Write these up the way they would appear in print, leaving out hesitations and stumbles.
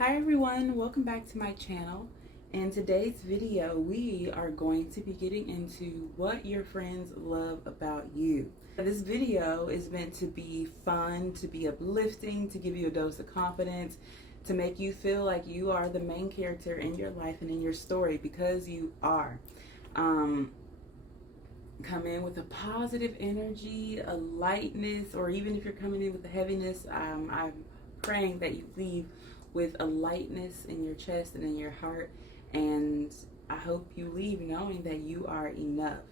Hi everyone, welcome back to my channel. In today's video, we are going to be getting into what your friends love about you. This video is meant to be fun, to be uplifting, to give you a dose of confidence, to make you feel like you are the main character in your life and in your story, because you are. Come in with a positive energy, a lightness, or even if you're coming in with a heaviness, I'm praying that you leave with a lightness in your chest and in your heart, and I hope you leave knowing that you are enough.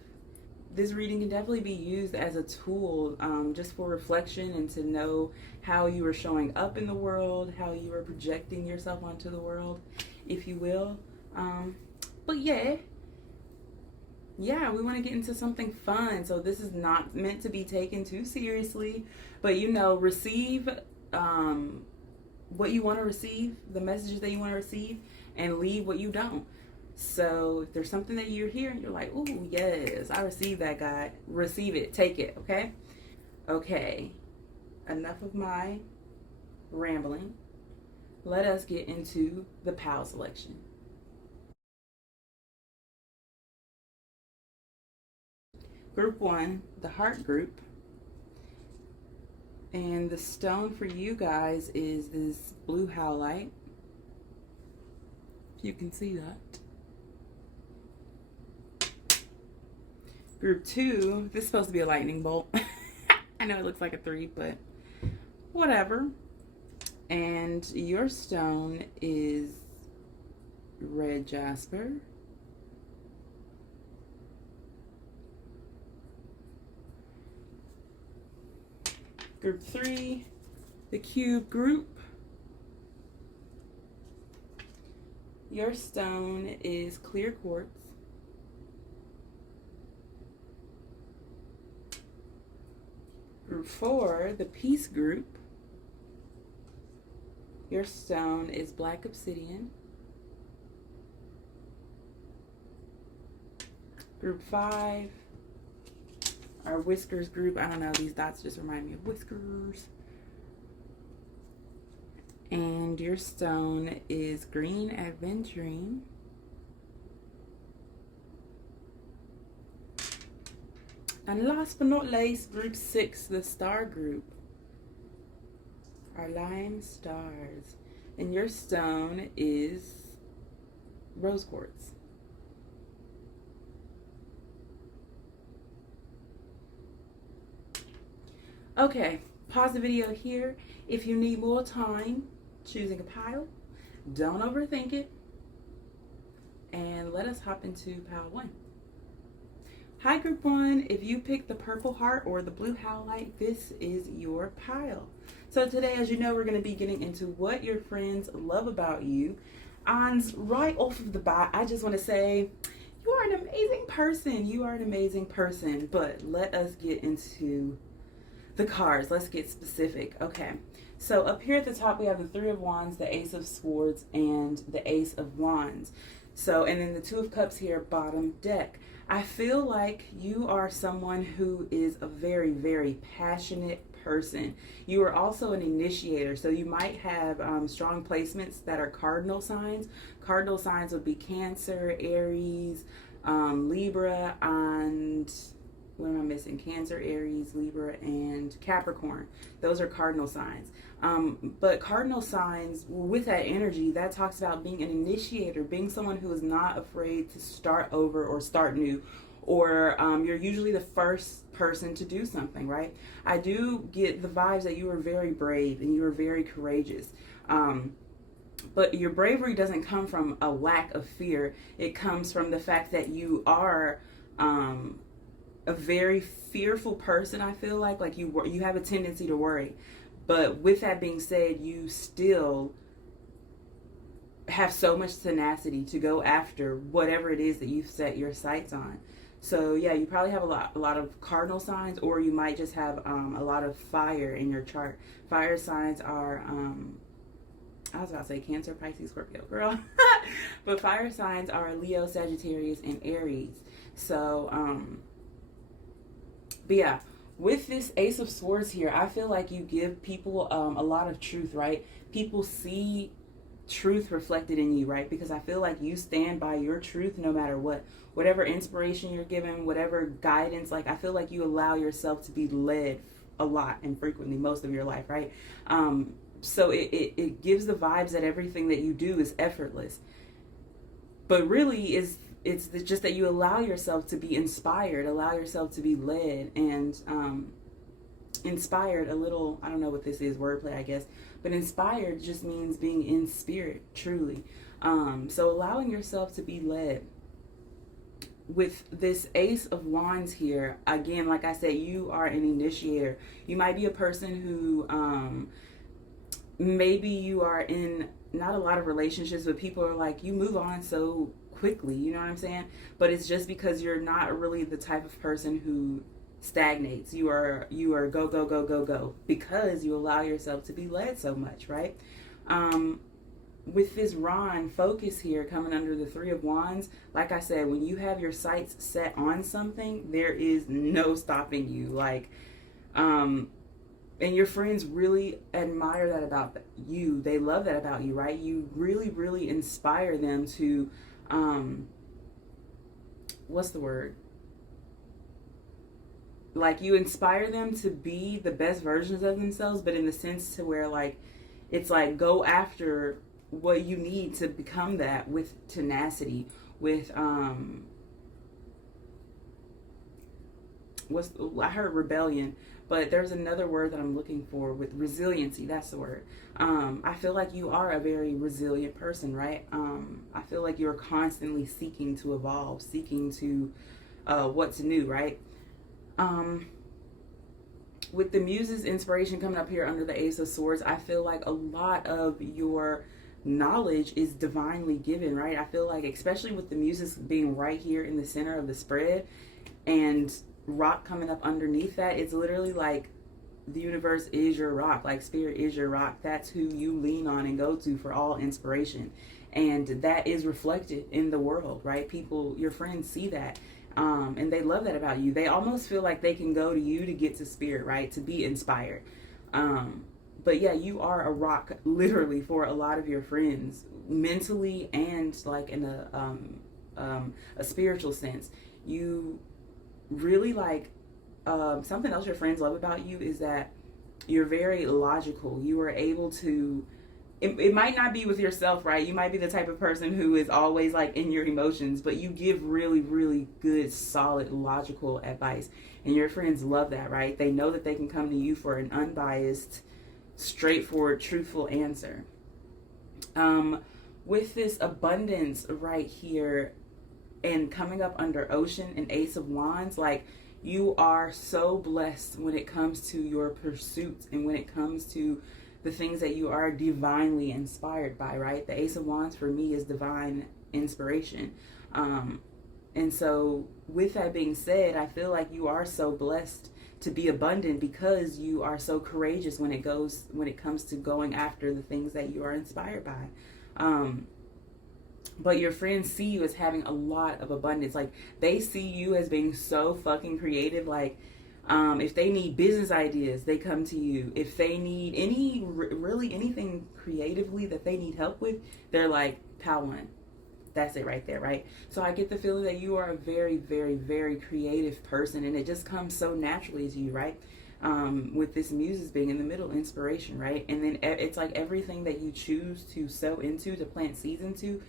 This reading can definitely be used as a tool, just for reflection and to know how you are showing up in the world, how you are projecting yourself onto the world, if you will. But yeah, we want to get into something fun. So this is not meant to be taken too seriously, but receive what you want to receive, the messages that you want to receive, and leave what you don't. So if there's something that you're hearing, you're like, ooh, yes, I received that, God. Receive it, take it, okay? Okay, enough of my rambling. Let us get into the PAL selection. Group 1, the heart group. And the stone for you guys is this blue howlite. If you can see that. Group 2, this is supposed to be a lightning bolt. I know it looks like a 3, but whatever. And your stone is red jasper. Group 3, the cube group. Your stone is clear quartz. Group 4, the peace group. Your stone is black obsidian. Group 5, our whiskers group. I don't know, these dots just remind me of whiskers. And your stone is green aventurine. And last but not least, group 6, the star group. Our lime stars. And your stone is rose quartz. Okay, pause the video here. If you need more time choosing a pile, don't overthink it, and let us hop into pile 1. Hi group 1, if you picked the purple heart or the blue howlite, this is your pile. So today, as you know, we're going to be getting into what your friends love about you. And right off of the bat, I just want to say, you are an amazing person. You are an amazing person. But let us get into the cards. Let's get specific. Okay, so up here at the top we have the 3 of Wands, the Ace of Swords, and the Ace of Wands. So, and then the 2 of Cups here, bottom deck. I feel like you are someone who is a very, very passionate person. You are also an initiator, so you might have strong placements that are cardinal signs. Cardinal signs would be Cancer, Aries, Libra, and what am I missing? Cancer, Aries, Libra, and Capricorn. Those are cardinal signs. But cardinal signs, with that energy, that talks about being an initiator, being someone who is not afraid to start over or start new, or you're usually the first person to do something, right? I do get the vibes that you are very brave and you are very courageous. But your bravery doesn't come from a lack of fear. It comes from the fact that you are a very fearful person. I feel like you have a tendency to worry, but with that being said, you still have so much tenacity to go after whatever it is that you've set your sights on. So yeah, you probably have a lot of cardinal signs, or you might just have a lot of fire in your chart. Fire signs are I was about to say Cancer, Pisces, Scorpio, girl. But fire signs are Leo, Sagittarius, and Aries. So but yeah, with this Ace of Swords here, I feel like you give people a lot of truth, right? People see truth reflected in you, right? Because I feel like you stand by your truth no matter what. Whatever inspiration you're given, whatever guidance, like I feel like you allow yourself to be led a lot and frequently most of your life, right? So it gives the vibes that everything that you do is effortless. But really it's just that you allow yourself to be inspired, allow yourself to be led, and inspired, a little, I don't know what this is, wordplay I guess, but inspired just means being in spirit, truly. So allowing yourself to be led. With this Ace of Wands here, again, like I said, you are an initiator. You might be a person who maybe you are in not a lot of relationships, but people are like, you move on so quickly, you know what I'm saying? But it's just because you're not really the type of person who stagnates. You are go, go, go, go, go, because you allow yourself to be led so much, right? With this Ron focus here coming under the Three of Wands, like I said, when you have your sights set on something, there is no stopping you. Like, and your friends really admire that about you. They love that about you, right? You really, really inspire them to, what's the word? Like, you inspire them to be the best versions of themselves, but in the sense to where, like, it's like, go after what you need to become that with tenacity, with I heard rebellion, but there's another word that I'm looking for, with resiliency. That's the word. I feel like you are a very resilient person, right? I feel like you're constantly seeking to evolve, seeking to what's new, right? With the Muses inspiration coming up here under the Ace of Swords, I feel like a lot of your knowledge is divinely given, right? I feel like, especially with the Muses being right here in the center of the spread and rock coming up underneath that, it's literally like the universe is your rock, like spirit is your rock. That's who you lean on and go to for all inspiration, and that is reflected in the world, right? People, your friends see that, and they love that about you. They almost feel like they can go to you to get to spirit, right? To be inspired. But yeah, you are a rock literally for a lot of your friends, mentally and like in a spiritual sense. You really like, something else your friends love about you is that you're very logical. You are able to, it might not be with yourself, right? You might be the type of person who is always like in your emotions, but you give really, really good, solid, logical advice. And your friends love that, right? They know that they can come to you for an unbiased, straightforward, truthful answer. With this abundance right here and coming up under Ocean and Ace of Wands, like, you are so blessed when it comes to your pursuits and when it comes to the things that you are divinely inspired by, right? The Ace of Wands for me is divine inspiration. And so with that being said, I feel like you are so blessed to be abundant because you are so courageous when it comes to going after the things that you are inspired by. But your friends see you as having a lot of abundance. Like, they see you as being so fucking creative. Like, if they need business ideas, they come to you. If they need really anything creatively that they need help with, they're like, Pal One. That's it right there, right? So I get the feeling that you are a very, very, very creative person, and it just comes so naturally to you, right? With this Muses being in the middle, inspiration, right? And then it's like everything that you choose to sow into, to plant seeds into,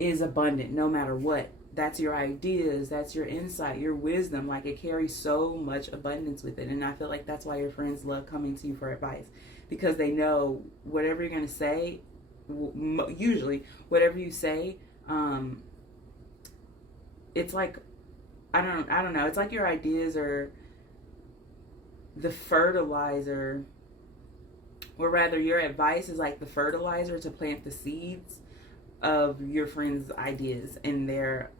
is abundant no matter what. That's your ideas, that's your insight, your wisdom. Like, it carries so much abundance with it. And I feel like that's why your friends love coming to you for advice, because they know whatever you're going to say, usually whatever you say, it's like, I don't know, it's like your ideas are the fertilizer, or rather your advice is like the fertilizer to plant the seeds of your friends' ideas and their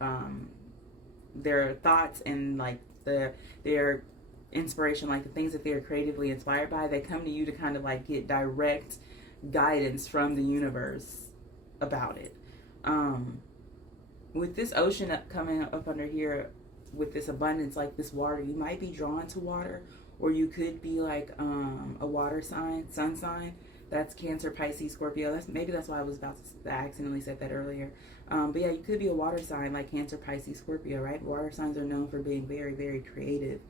thoughts, and like their inspiration, like the things that they're creatively inspired by. They come to you to kind of like get direct guidance from the universe about it. With this Ocean coming up under here, with this abundance, like this water, you might be drawn to water, or you could be like a water sign, sun sign. That's Cancer, Pisces, Scorpio. That's why I accidentally said that earlier. But yeah, you could be a water sign like Cancer, Pisces, Scorpio, right? Water signs are known for being very, very creative,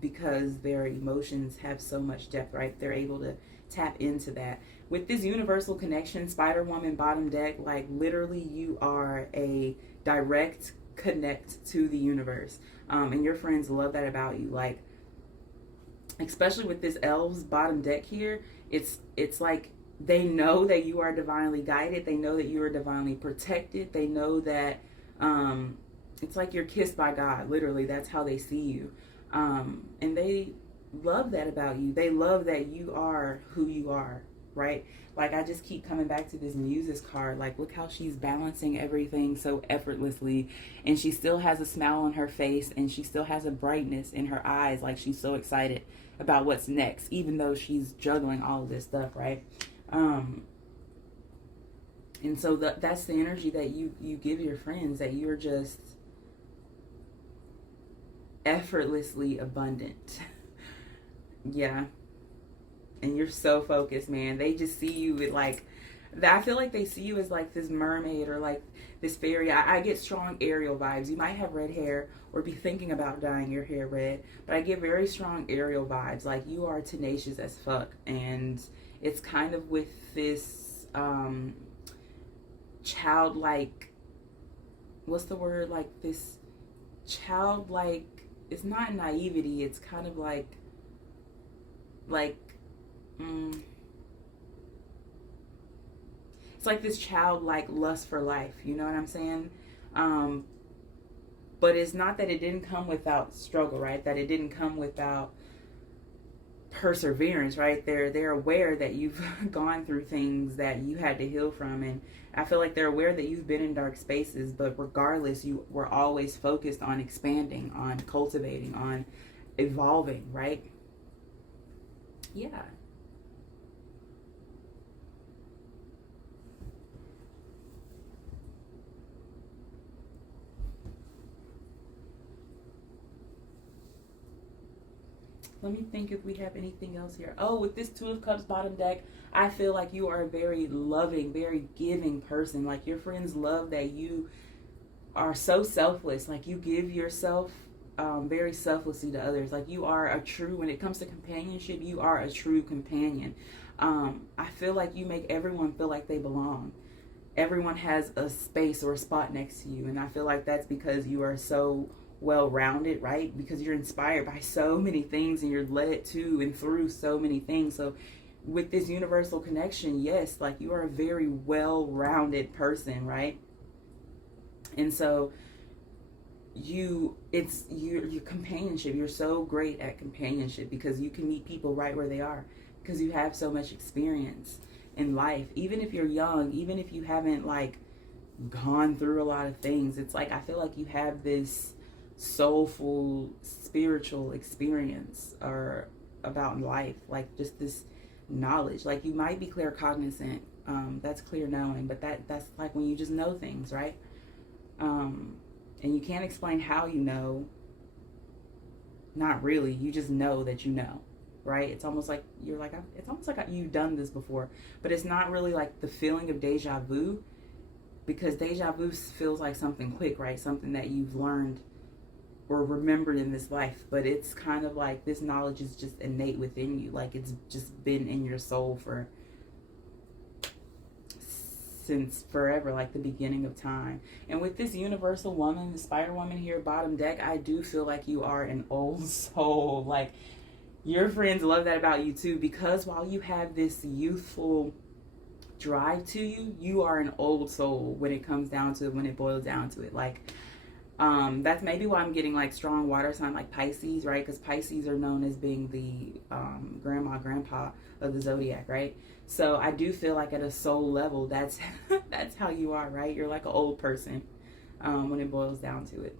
because their emotions have so much depth, right? They're able to tap into that. With this universal connection, Spider Woman bottom deck, like literally you are a direct connect to the universe. And your friends love that about you. Like, especially with this elves bottom deck here, it's like they know that you are divinely guided. They know that you are divinely protected. They know that it's like you're kissed by God. Literally, that's how they see you. And they love that about you. They love that you are who you are, right? Like, I just keep coming back to this Muses card. Like, look how she's balancing everything so effortlessly, and she still has a smile on her face, and she still has a brightness in her eyes. Like, she's so excited about what's next, even though she's juggling all of this stuff, right? And so that's the energy that you give your friends, that you're just effortlessly abundant. Yeah. And you're so focused, man. They just see you with like, I feel like they see you as like this mermaid or like this fairy. I get strong Ariel vibes. You might have red hair or be thinking about dyeing your hair red, but I get very strong Ariel vibes. Like, you are tenacious as fuck. And it's kind of with this childlike, what's the word? Like this childlike, it's not naivety. It's kind of like it's like this childlike lust for life, you know what I'm saying? But it's not that it didn't come without struggle, right? That it didn't come without perseverance, right? They're aware that you've gone through things that you had to heal from, and I feel like they're aware that you've been in dark spaces, but regardless, you were always focused on expanding, on cultivating, on evolving, right? Yeah. Let me think if we have anything else here. Oh, with this Two of Cups bottom deck, I feel like you are a very loving, very giving person. Like, your friends love that you are so selfless. Like, you give yourself very selflessly to others. Like, you are a true, when it comes to companionship, you are a true companion. I feel like you make everyone feel like they belong. Everyone has a space or a spot next to you. And I feel like that's because you are so well-rounded, right? Because you're inspired by so many things and you're led to and through so many things. So with this universal connection, yes, like, you are a very well-rounded person, right? And so your companionship, you're so great at companionship because you can meet people right where they are, because you have so much experience in life. Even if you're young, even if you haven't like gone through a lot of things, it's like, I feel like you have this soulful spiritual experience or about life, like just this knowledge. Like, you might be claircognizant, that's clear knowing, but that's like when you just know things, right? And you can't explain how you know. Not really. You just know that you know, right? It's almost like you're like, it's almost like you've done this before, but it's not really like the feeling of deja vu, because deja vu feels like something quick, right? Something that you've learned or remembered in this life, but it's kind of like this knowledge is just innate within you. Like, it's just been in your soul since forever, like the beginning of time. And with this universal woman, the Spider Woman here, bottom deck, I do feel like you are an old soul. Like, your friends love that about you too, because while you have this youthful drive to you, you are an old soul when it comes down to, when it boils down to it. Like, that's maybe why I'm getting like strong water sign like Pisces, right? Because Pisces are known as being the grandpa of the zodiac, right? So I do feel like at a soul level, that's that's how you are, right? You're like an old person when it boils down to it.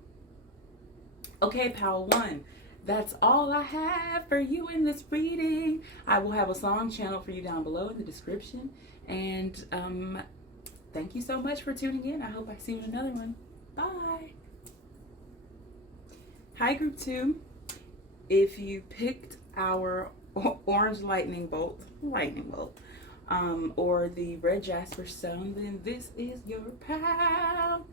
Okay, Pal 1, that's all I have for you in this reading. I will have a song channel for you down below in the description. And thank you so much for tuning in. I hope I see you in another one. Bye. Hi, Group 2. If you picked our orange lightning bolt, or the red jasper stone, then this is your pal.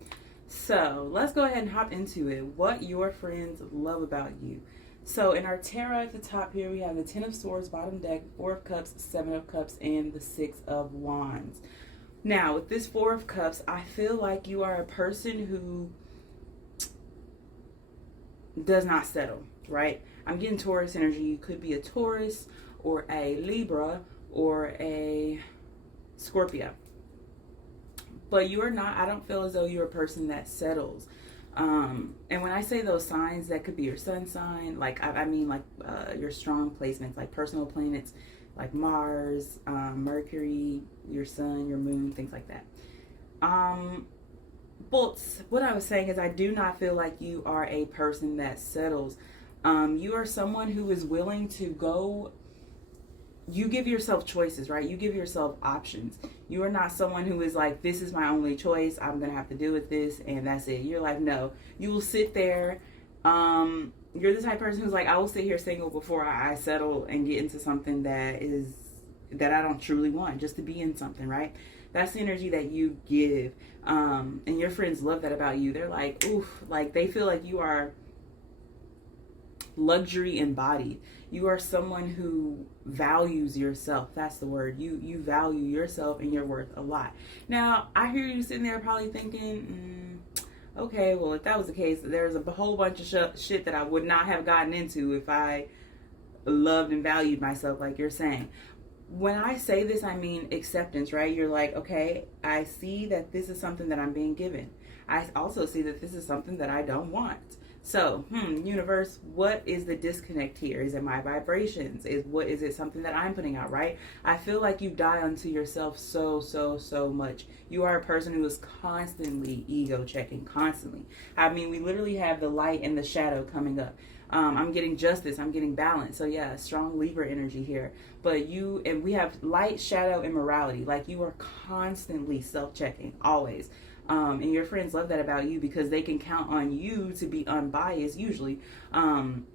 So let's go ahead and hop into it. What your friends love about you. So in our tarot at the top here, we have the Ten of Swords, bottom deck, Four of Cups, Seven of Cups, and the Six of Wands. Now, with this Four of Cups, I feel like you are a person who does not settle, right? I'm getting Taurus energy. You could be a Taurus or a Libra or a Scorpio. But you are not, I don't feel as though you're a person that settles. And when I say those signs, that could be your sun sign, like I mean like your strong placements, like personal planets, like Mars, Mercury, your sun, your moon, things like that. But what I was saying is I do not feel like you are a person that settles. You are someone who is willing to go. You give yourself choices, right? You give yourself options. You are not someone who is like, this is my only choice. I'm going to have to deal with this and that's it. You're like, no. You will sit there. You're the type of person who's like, I will sit here single before I settle and get into something that I don't truly want, just to be in something, right? That's the energy that you give. And your friends love that about you. They're like, oof, like they feel like you are luxury embodied. You are someone who values yourself. That's the word. You value yourself and your worth a lot. Now, I hear you sitting there probably thinking, okay, well, if that was the case, there's a whole bunch of shit that I would not have gotten into if I loved and valued myself like you're saying. When I say this, I mean acceptance, right? You're like, okay, I see that this is something that I'm being given. I also see that this is something that I don't want. So, universe, what is the disconnect here? Is it my vibrations? Is it something that I'm putting out, right? I feel like you die unto yourself so much. You are a person who is constantly ego checking, constantly. I mean, we literally have the light and the shadow coming up. I'm getting justice. I'm getting balance. So yeah, strong Libra energy here. But we have light, shadow, and morality. Like you are constantly self-checking, always. And your friends love that about you because they can count on you to be unbiased, usually, when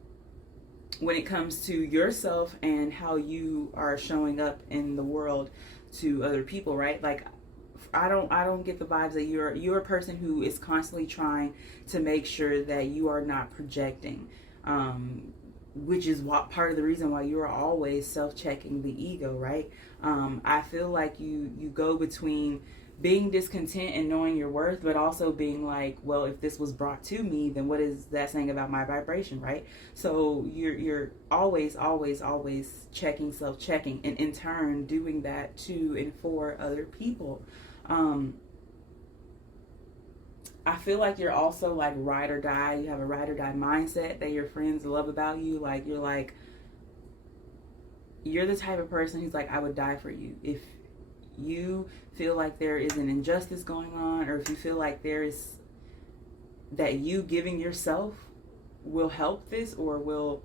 it comes to yourself and how you are showing up in the world to other people, right? Like, I don't get the vibes that you're a person who is constantly trying to make sure that you are not projecting, which is part of the reason why you are always self-checking the ego, right? I feel like you go between being discontent and knowing your worth, but also being like, well, if this was brought to me, then what is that saying about my vibration, right? So you're always checking, self-checking, and in turn doing that to and for other people. I feel like you're also like ride or die. You have a ride or die mindset that your friends love about you. Like you're the type of person who's like, I would die for you. If you feel like there is an injustice going on, or if you feel like there is that you giving yourself will help this, or will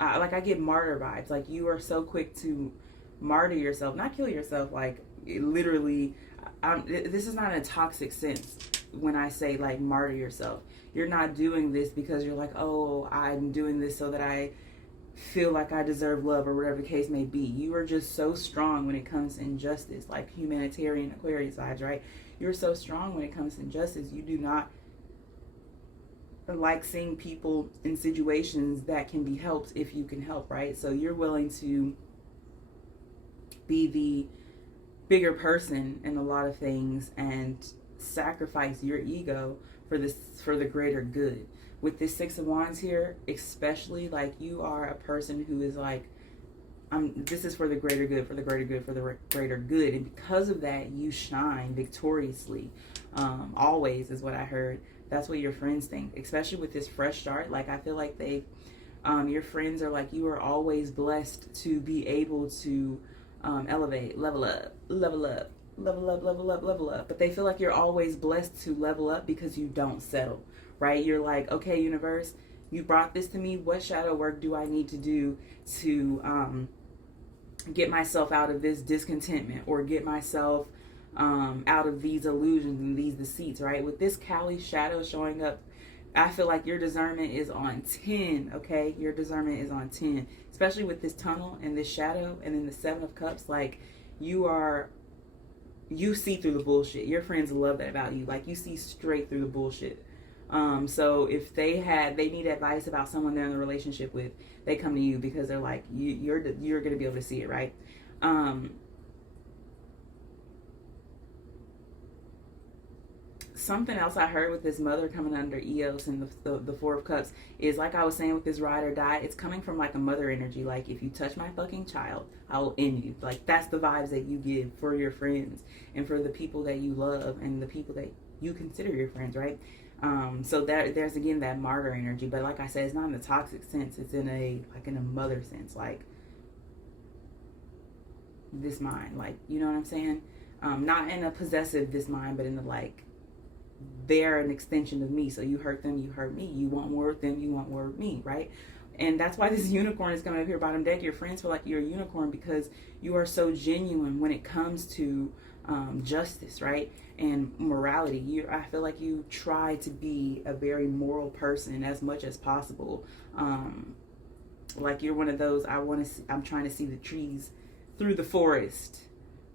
I get martyr vibes. Like you are so quick to martyr yourself, not kill yourself, like literally. This is not a toxic sense when I say like martyr yourself. You're not doing this because you're like, oh, I'm doing this so that I feel like I deserve love, or whatever the case may be. You are just so strong when it comes to injustice, like humanitarian Aquarius vibes, right? You're so strong when it comes to injustice. You do not like seeing people in situations that can be helped if you can help, right? So you're willing to be the bigger person in a lot of things and sacrifice your ego for the greater good. With this Six of Wands here, especially, like you are a person who is like, this is for the greater good, for the greater good, for the greater good. And because of that, you shine victoriously. Always is what I heard. That's what your friends think, especially with this fresh start. Like I feel like your friends are like, you are always blessed to be able to elevate, level up. But they feel like you're always blessed to level up because you don't settle, right? You're like, okay, universe, you brought this to me. What shadow work do I need to do to get myself out of this discontentment, or get myself out of these illusions and these deceits, right? With this Kali shadow showing up I feel like your discernment is on 10, okay? Your discernment is on 10, especially with this tunnel and this shadow and then the Seven of Cups. Like, you see through the bullshit. Your friends love that about you. Like, you see straight through the bullshit. So if they need advice about someone they're in a relationship with, they come to you because they're like, you're going to be able to see it, right? Something else I heard with this mother coming under Eos and the Four of Cups is, like I was saying with this ride or die, it's coming from like a mother energy. Like, if you touch my fucking child, I will end you. Like, that's the vibes that you give for your friends and for the people that you love and the people that you consider your friends, right? So there's again that martyr energy, but like I said, it's not in a toxic sense. It's in a mother sense, like this mind, like, you know what I'm saying? Not in a possessive this mind, but in the like, they're an extension of me. So you hurt them, you hurt me. You want more of them, you want more of me, right? And that's why this unicorn is coming up here bottom deck. Your friends feel like you're a unicorn because you are so genuine when it comes to justice, right? And morality. I feel like you try to be a very moral person as much as possible. Like, you're one of those, I'm trying to see the trees through the forest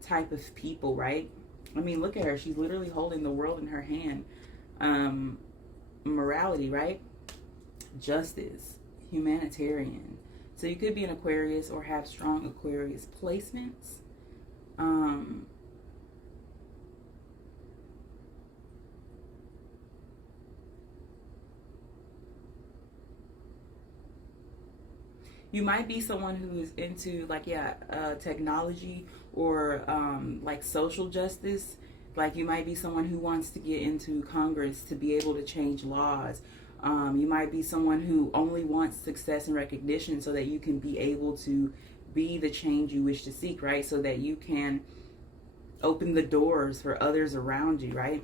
type of people, right? I mean, look at her. She's literally holding the world in her hand. Morality, right? Justice, humanitarian. So you could be an Aquarius or have strong Aquarius placements. You might be someone who is into like, technology or like social justice. Like, you might be someone who wants to get into Congress to be able to change laws. You might be someone who only wants success and recognition so that you can be able to be the change you wish to seek, right? So that you can open the doors for others around you, right?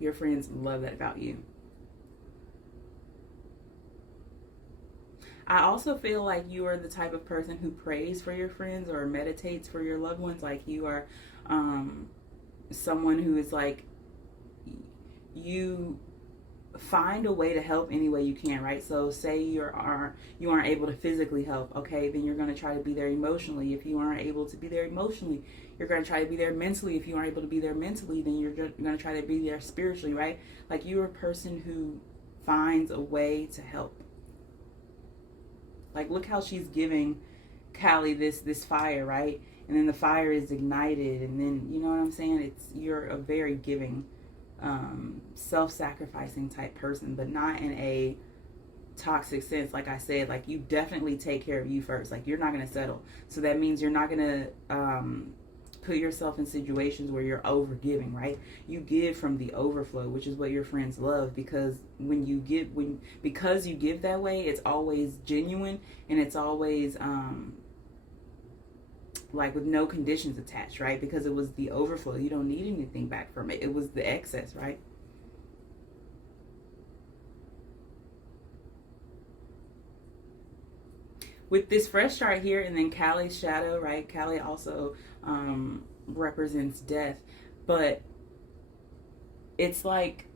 Your friends love that about you. I also feel like you are the type of person who prays for your friends or meditates for your loved ones. Like, you are someone who is like, you find a way to help any way you can, right? So say you aren't able to physically help, okay, then you're going to try to be there emotionally. If you aren't able to be there emotionally, you're going to try to be there mentally. If you aren't able to be there mentally, then you're going to try to be there spiritually, right? Like, you're a person who finds a way to help. Like, look how she's giving Callie this fire, right? And then the fire is ignited, and then, you know what I'm saying? You're a very giving, self-sacrificing type person, but not in a toxic sense. Like I said, like, you definitely take care of you first. Like, you're not going to settle. So that means you're not going to put yourself in situations where you're over giving, right? You give from the overflow, which is what your friends love, because because you give that way, it's always genuine, and it's always like with no conditions attached, right? Because it was the overflow. You don't need anything back from it. It was the excess, right? With this fresh start here, and then Callie's shadow, right? Callie also represents death, but it's like,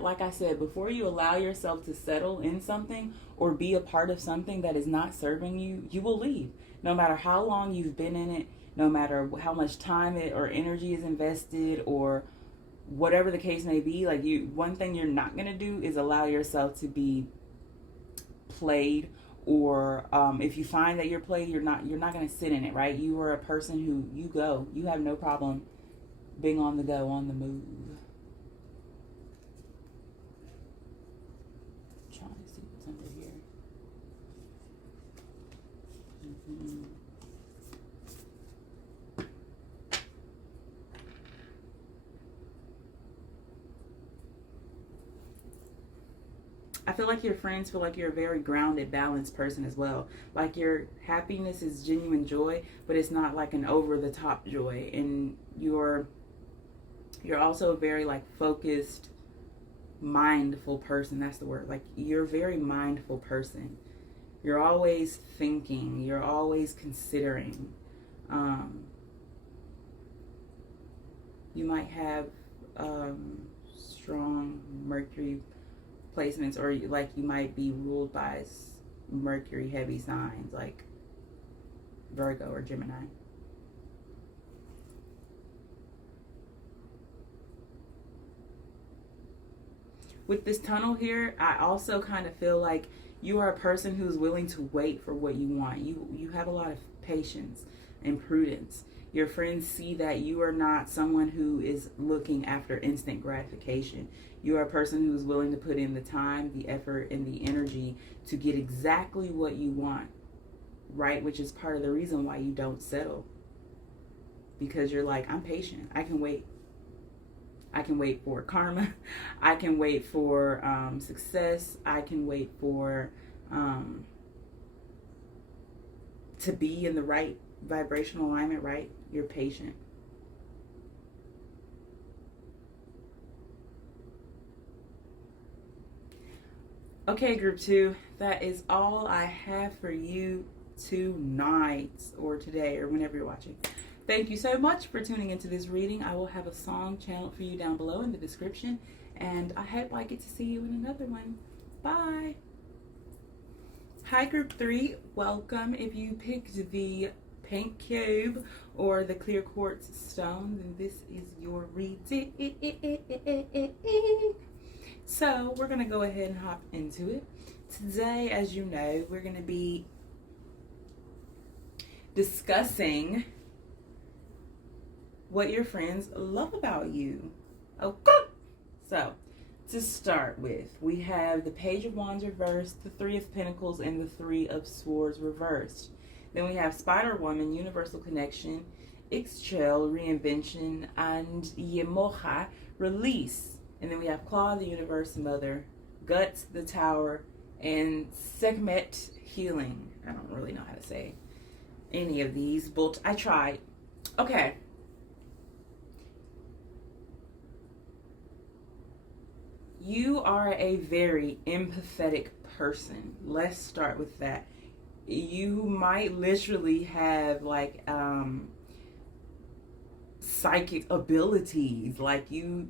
like I said, before you allow yourself to settle in something or be a part of something that is not serving you, you will leave. No matter how long you've been in it, no matter how much time or energy is invested, or whatever the case may be. Like, one thing you're not going to do is allow yourself to be played, or if you find that you're played, you're not going to sit in it, right? You are a person who you have no problem being on the go, on the move. I'm trying to see what's under here. I feel like your friends feel like you're a very grounded, balanced person as well. Like, your happiness is genuine joy, but it's not like an over-the-top joy. And you're also a very, like, focused, mindful person. That's the word. Like, you're a very mindful person. You're always thinking. You're always considering. You might have strong Mercury placements, or like you might be ruled by Mercury heavy signs like Virgo or Gemini. With this tunnel here, I also kind of feel like you are a person who's willing to wait for what you want. You have a lot of patience and prudence. Your friends see that you are not someone who is looking after instant gratification. You are a person who is willing to put in the time, the effort, and the energy to get exactly what you want, right? Which is part of the reason why you don't settle. Because you're like, I'm patient. I can wait. I can wait for karma. I can wait for success. I can wait for to be in the right vibrational alignment, right? You're patient. Okay, group 2, that is all I have for you tonight, or today, or whenever you're watching. Thank you so much for tuning into this reading. I will have a song channeled for you down below in the description, and I hope I get to see you in another one. Bye. Hi, group 3. Welcome. If you picked the pink cube or the clear quartz stone, then this is your reading. So we're going to go ahead and hop into it. Today, as you know, we're going to be discussing what your friends love about you. Okay. So, to start with, we have the Page of Wands reversed, the Three of Pentacles, and the Three of Swords reversed. Then we have Spider Woman, Universal Connection, Ixchel, Reinvention, and Yemoja, Release. And then we have Claw, the Universe Mother, Guts, the Tower, and Sekhmet, Healing. I don't really know how to say any of these, but I tried. Okay. You are a very empathetic person. Let's start with that. You might literally have like psychic abilities, like you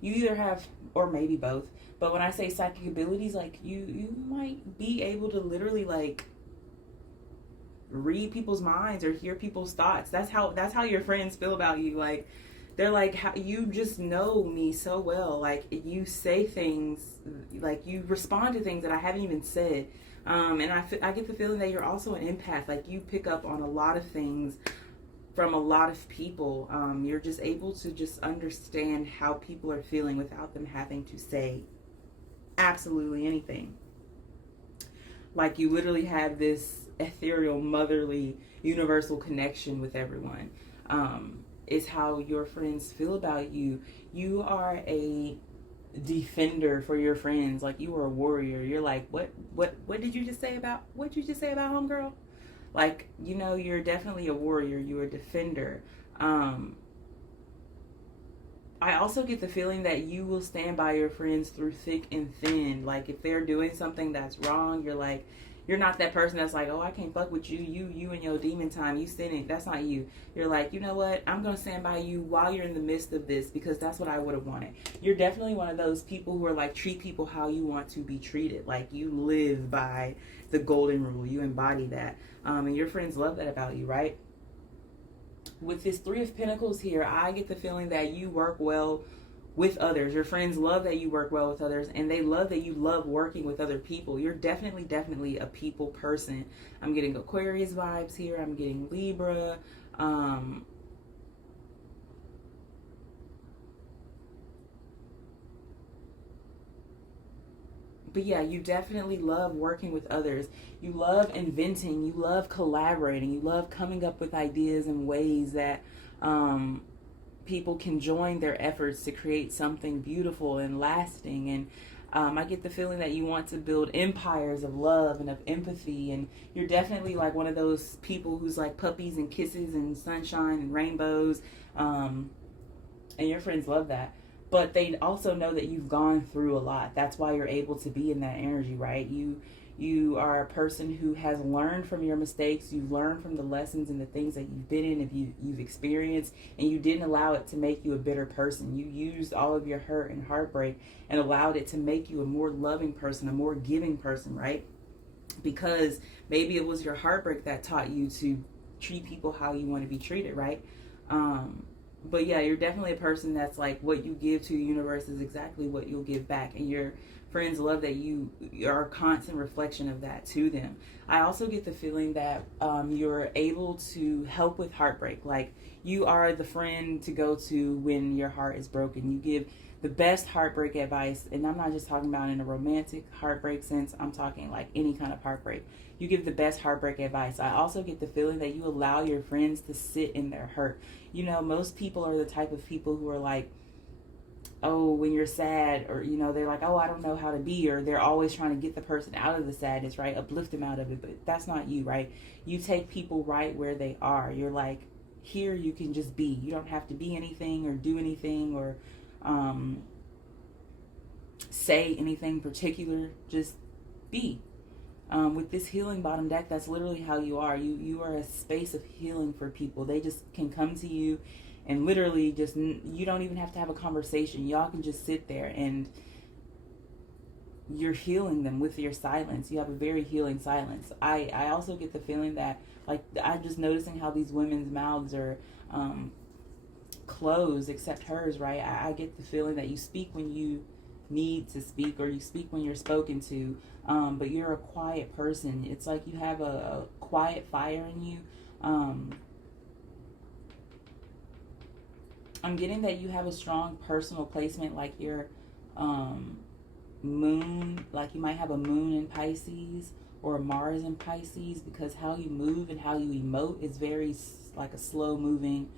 either have, or maybe both, but when I say psychic abilities, like you might be able to literally like read people's minds or hear people's thoughts. That's how your friends feel about you. Like, they're like, how, you just know me so well. Like, you say things, like you respond to things that I haven't even said. And I get the feeling that you're also an empath. Like, you pick up on a lot of things from a lot of people. You're just able to just understand how people are feeling without them having to say absolutely anything. Like, you literally have this ethereal, motherly, universal connection with everyone. Is how your friends feel about you. You are a defender for your friends. Like, you are a warrior. You're like, what did you just say about homegirl? Like, you know, you're definitely a warrior. You're a defender. I also get the feeling that you will stand by your friends through thick and thin. Like, if they're doing something that's wrong, you're like, you're not that person that's like, oh, I can't fuck with you. You and your demon time. You sinning. That's not you. You're like, you know what? I'm going to stand by you while you're in the midst of this, because that's what I would have wanted. You're definitely one of those people who are like, treat people how you want to be treated. Like, you live by the golden rule. You embody that. And your friends love that about you, right? With this Three of Pentacles here, I get the feeling that you work well with others. Your friends love that you work well with others, and they love that you love working with other people. You're definitely a people person. I'm getting Aquarius vibes here. I'm getting Libra. But yeah, you definitely love working with others. You love inventing. You love collaborating. You love coming up with ideas and ways that people can join their efforts to create something beautiful and lasting. And I get the feeling that you want to build empires of love and of empathy. And you're definitely like one of those people who's like puppies and kisses and sunshine and rainbows. And your friends love that. But they also know that you've gone through a lot. That's why you're able to be in that energy, right? You You are a person who has learned from your mistakes. You've learned from the lessons and the things that you've been in, if you've experienced, and you didn't allow it to make you a bitter person. You used all of your hurt and heartbreak and allowed it to make you a more loving person, a more giving person, right? Because maybe it was your heartbreak that taught you to treat people how you want to be treated, right? But yeah, you're definitely a person that's like, what you give to the universe is exactly what you'll give back. And your friends love that you are a constant reflection of that to them. I also get the feeling that you're able to help with heartbreak. Like, you are the friend to go to when your heart is broken. You give the best heartbreak advice. And I'm not just talking about in a romantic heartbreak sense. I'm talking like any kind of heartbreak. You give the best heartbreak advice. I also get the feeling that you allow your friends to sit in their hurt. You know, most people are the type of people who are like, oh, when you're sad, or, you know, they're like, oh, I don't know how to be, or they're always trying to get the person out of the sadness, right? Uplift them out of it. But that's not you, right? You take people right where they are. You're like, here you can just be. You don't have to be anything or do anything or say anything particular. Just be. With this healing bottom deck, that's literally how you are. You are a space of healing for people. They just can come to you and literally just, you don't even have to have a conversation. Y'all can just sit there and you're healing them with your silence. You have a very healing silence. I also get the feeling that, like, I'm just noticing how these women's mouths are closed except hers, right? I get the feeling that you speak when you need to speak, or you speak when you're spoken to, but you're a quiet person. It's like you have a quiet fire in you. I'm getting that you have a strong personal placement, like your moon, like you might have a moon in Pisces or a Mars in Pisces, because how you move and how you emote is very like a slow moving,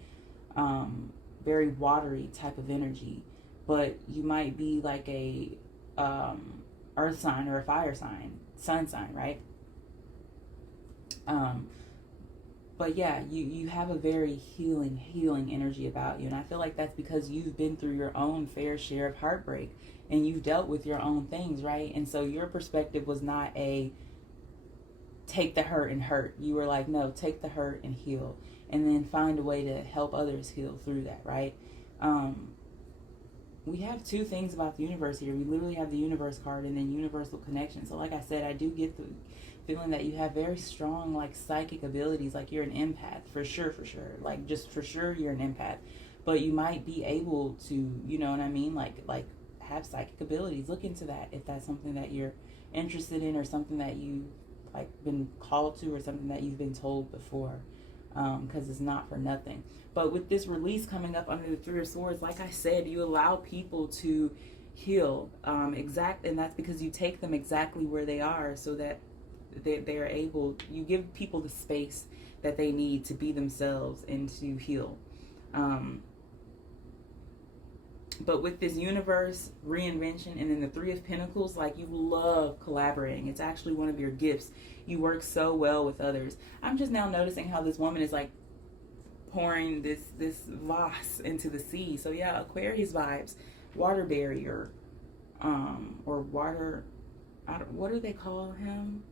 very watery type of energy. But you might be like a earth sign or a fire sign, sun sign, right? But yeah, you have a very healing energy about you. And I feel like that's because you've been through your own fair share of heartbreak and you've dealt with your own things, right? And so your perspective was not a take the hurt and hurt. You were like, no, take the hurt and heal, and then find a way to help others heal through that, right? We have two things about the universe here. We literally have the universe card and then universal connection. So like I said, I do get the feeling that you have very strong, like, psychic abilities. Like, you're an empath, for sure. Like, just for sure you're an empath. But you might be able to, you know what I mean? Like have psychic abilities. Look into that if that's something that you're interested in, or something that you like been called to, or something that you've been told before. Because it's not for nothing. But with this release coming up under the Three of Swords, like I said, you allow people to heal, and that's because you take them exactly where they are, so that they're able, you give people the space that they need to be themselves and to heal. But with this universe, reinvention, and then the Three of Pentacles, like, you love collaborating. It's actually one of your gifts. You work so well with others. I'm just now noticing how this woman is like pouring this vase into the sea. So yeah, Aquarius vibes, water barrier, or water. What do they call him?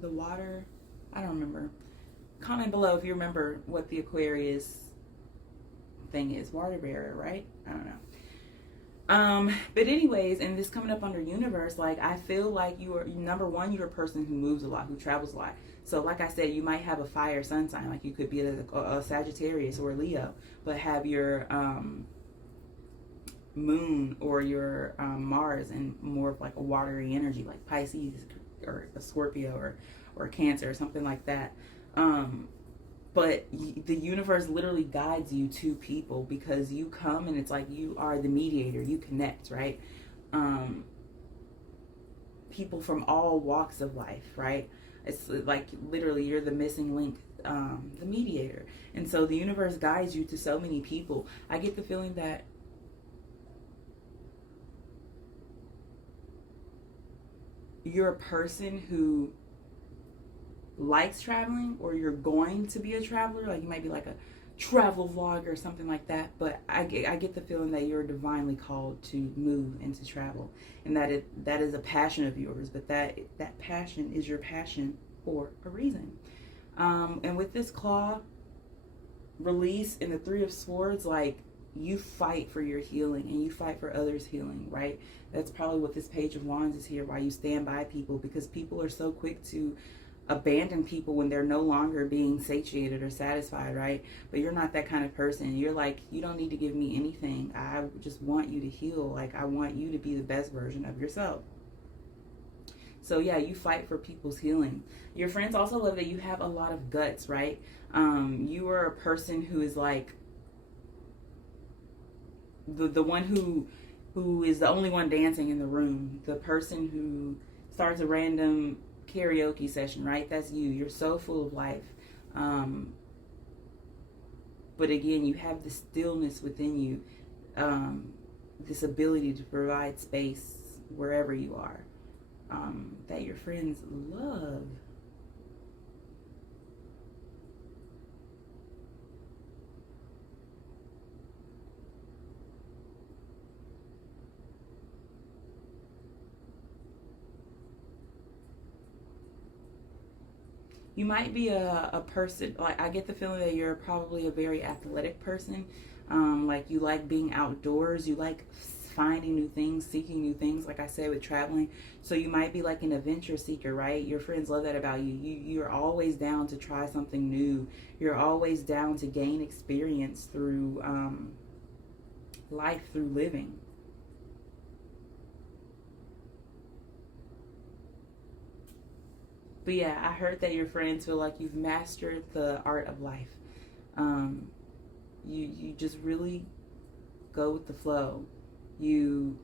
The water. I don't remember. Comment below if you remember what the Aquarius thing is. Water barrier, right? I don't know. But anyways, and this coming up under universe, like, I feel like you are, number one, you're a person who moves a lot, who travels a lot. So like I said, you might have a fire sun sign, like you could be a Sagittarius or a Leo, but have your moon or your Mars in more of like a watery energy, like Pisces or a Scorpio or Cancer or something like that. But the universe literally guides you to people, because you come and it's like you are the mediator. You connect, right? People from all walks of life, right? It's like literally you're the missing link, the mediator. And so the universe guides you to so many people. I get the feeling that you're a person who likes traveling, or you're going to be a traveler. Like, you might be like a travel vlog or something like that, but I get the feeling that you're divinely called to move and to travel, and that is a passion of yours, but that passion is your passion for a reason. And with this claw release in the Three of Swords, like, you fight for your healing and you fight for others' healing, right? That's probably what this Page of Wands is here, why you stand by people, because people are so quick to abandon people when they're no longer being satiated or satisfied, right? But you're not that kind of person. You're like, you don't need to give me anything. I just want you to heal. Like, I want you to be the best version of yourself. So yeah, you fight for people's healing. Your friends also love that you have a lot of guts, right? You are a person who is like the one who is the only one dancing in the room. The person who starts a random karaoke session, right? That's you. You're so full of life. But again, you have the stillness within you, this ability to provide space wherever you are, that your friends love. You might be a person, like, I get the feeling that you're probably a very athletic person. Like, you like being outdoors. You like finding new things, seeking new things, like I said, with traveling. So you might be like an adventure seeker, right? Your friends love that about you. You're always down to try something new. You're always down to gain experience through life, through living. But yeah, I heard that your friends feel like you've mastered the art of life. Um, you just really go with the flow. You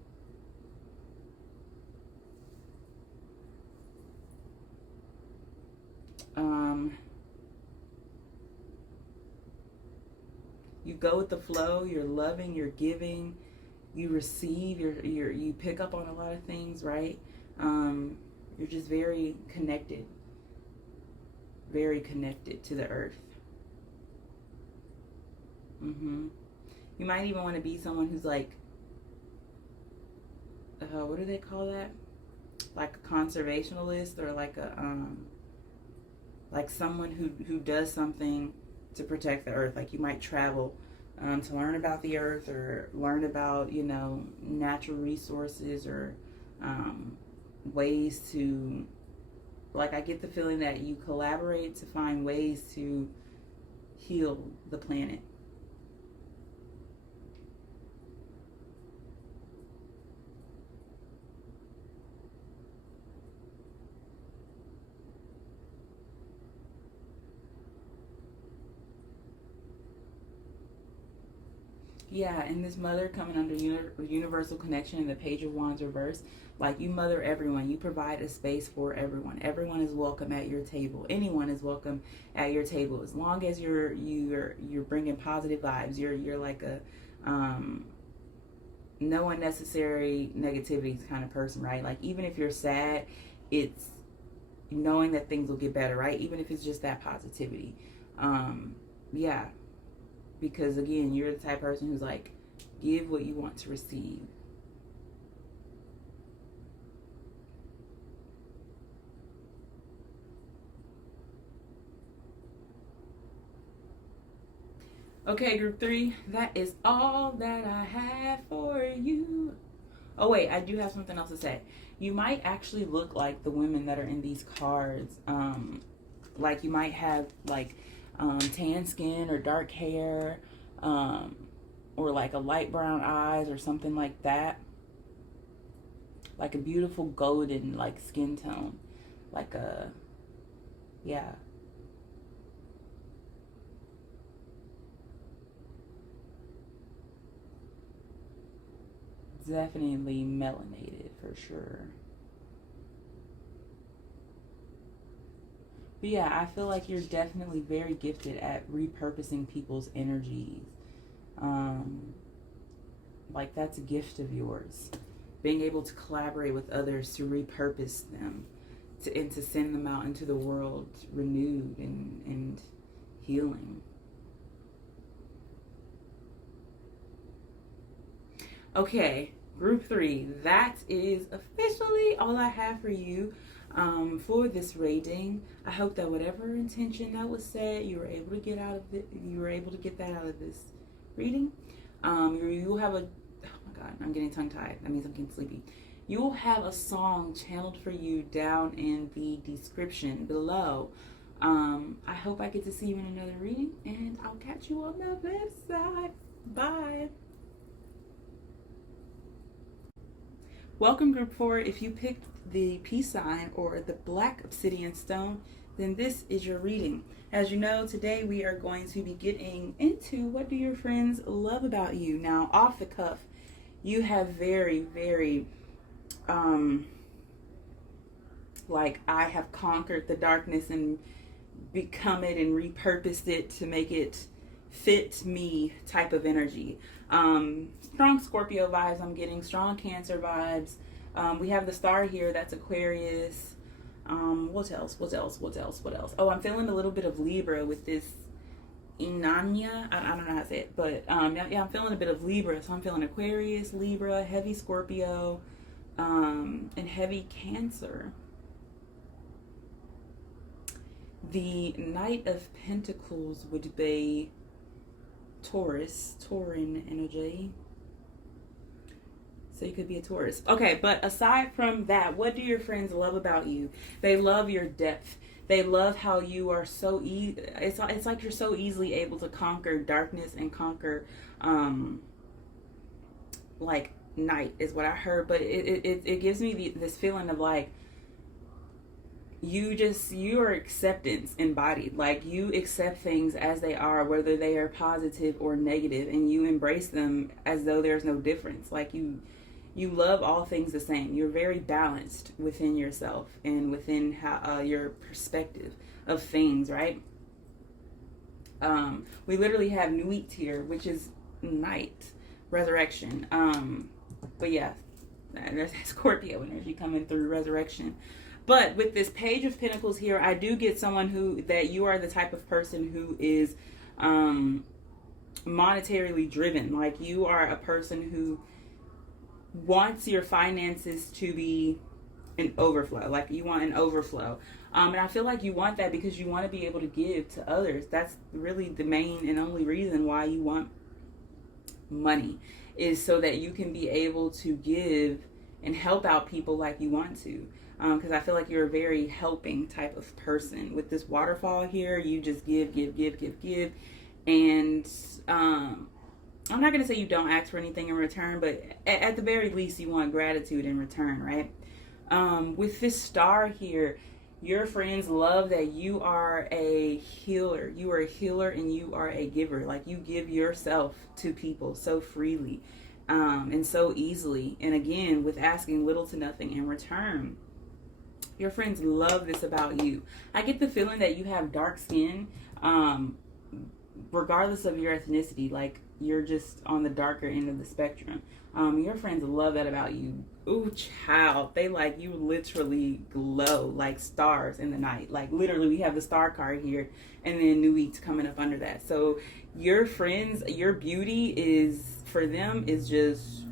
you go with the flow. You're loving. You're giving. You receive. You pick up on a lot of things, right? You're just very connected to the earth. You might even want to be someone who's like, what do they call that? Like a conservationalist, or like a like someone who does something to protect the earth. Like, you might travel to learn about the earth, or learn about, you know, natural resources, or ways to, like, I get the feeling that you collaborate to find ways to heal the planet. Yeah, and this mother coming under universal connection in the Page of Wands reverse, like, you mother everyone. You provide a space for everyone. Everyone is welcome at your table. Anyone is welcome at your table, as long as you're bringing positive vibes. You're like a no unnecessary negativity kind of person, right? Like, even if you're sad, it's knowing that things will get better, right? Even if it's just that positivity. Yeah. Because again, you're the type of person who's like, give what you want to receive. Okay, group 3, that is all that I have for you. Oh wait, I do have something else to say. You might actually look like the women that are in these cards. Like, you might have like tan skin or dark hair, or like a light brown eyes or something like that. Like a beautiful golden like skin tone. Like a, yeah. Definitely melanated for sure. But yeah, I feel like you're definitely very gifted at repurposing people's energies. Um, like, that's a gift of yours. Being able to collaborate with others to repurpose them, and to send them out into the world renewed and healing. Okay, group 3. That is officially all I have for you for this reading. I hope that whatever intention that was said, you were able to get out of it. You were able to get that out of this reading. You will have a. Oh my God, I'm getting tongue tied. That means I'm getting sleepy. You will have a song channeled for you down in the description below. I hope I get to see you in another reading, and I'll catch you on the flip side. Bye. Welcome, group 4. If you picked the peace sign or the black obsidian stone, then this is your reading. As you know, today we are going to be getting into what do your friends love about you. Now, off the cuff, you have very, very, like, I have conquered the darkness and become it and repurposed it to make it fit me type of energy. Strong Scorpio vibes I'm getting, strong Cancer vibes. We have the star here, that's Aquarius. What else? Oh, I'm feeling a little bit of Libra with this Inanya. I don't know how to say it, but yeah, I'm feeling a bit of Libra. So I'm feeling Aquarius, Libra, heavy Scorpio, and heavy Cancer. The Knight of Pentacles would be Taurus, Taurin energy. So you could be a Taurus. Okay, but aside from that, what do your friends love about you? They love your depth. They love how you are so it's like you're so easily able to conquer darkness and conquer like night is what I heard. But it gives me this feeling of like your acceptance embodied. Like you accept things as they are, whether they are positive or negative, and you embrace them as though there's no difference. Like you love all things the same. You're very balanced within yourself and within how your perspective of things, right? We literally have Nuit here, which is night, resurrection. But yeah, there's Scorpio energy coming through, resurrection. But with this Page of Pentacles here, I do get someone that you are the type of person who is monetarily driven. Like you are a person who wants your finances to be an overflow. Like you want an overflow. And I feel like you want that because you want to be able to give to others. That's really the main and only reason why you want money, is so that you can be able to give and help out people like you want to. Because I feel like you're a very helping type of person. With this waterfall here, you just give. And I'm not going to say you don't ask for anything in return, but at the very least, you want gratitude in return, right? With this star here, your friends love that you are a healer. You are a healer and you are a giver. Like you give yourself to people so freely and so easily. And again, with asking little to nothing in return. Your friends love this about you. I get the feeling that you have dark skin, regardless of your ethnicity. Like you're just on the darker end of the spectrum. Your friends love that about you. Ooh, child. They like you literally glow like stars in the night. Like literally we have the star card here and then Nuit coming up under that. So your friends, your beauty is, for them, is just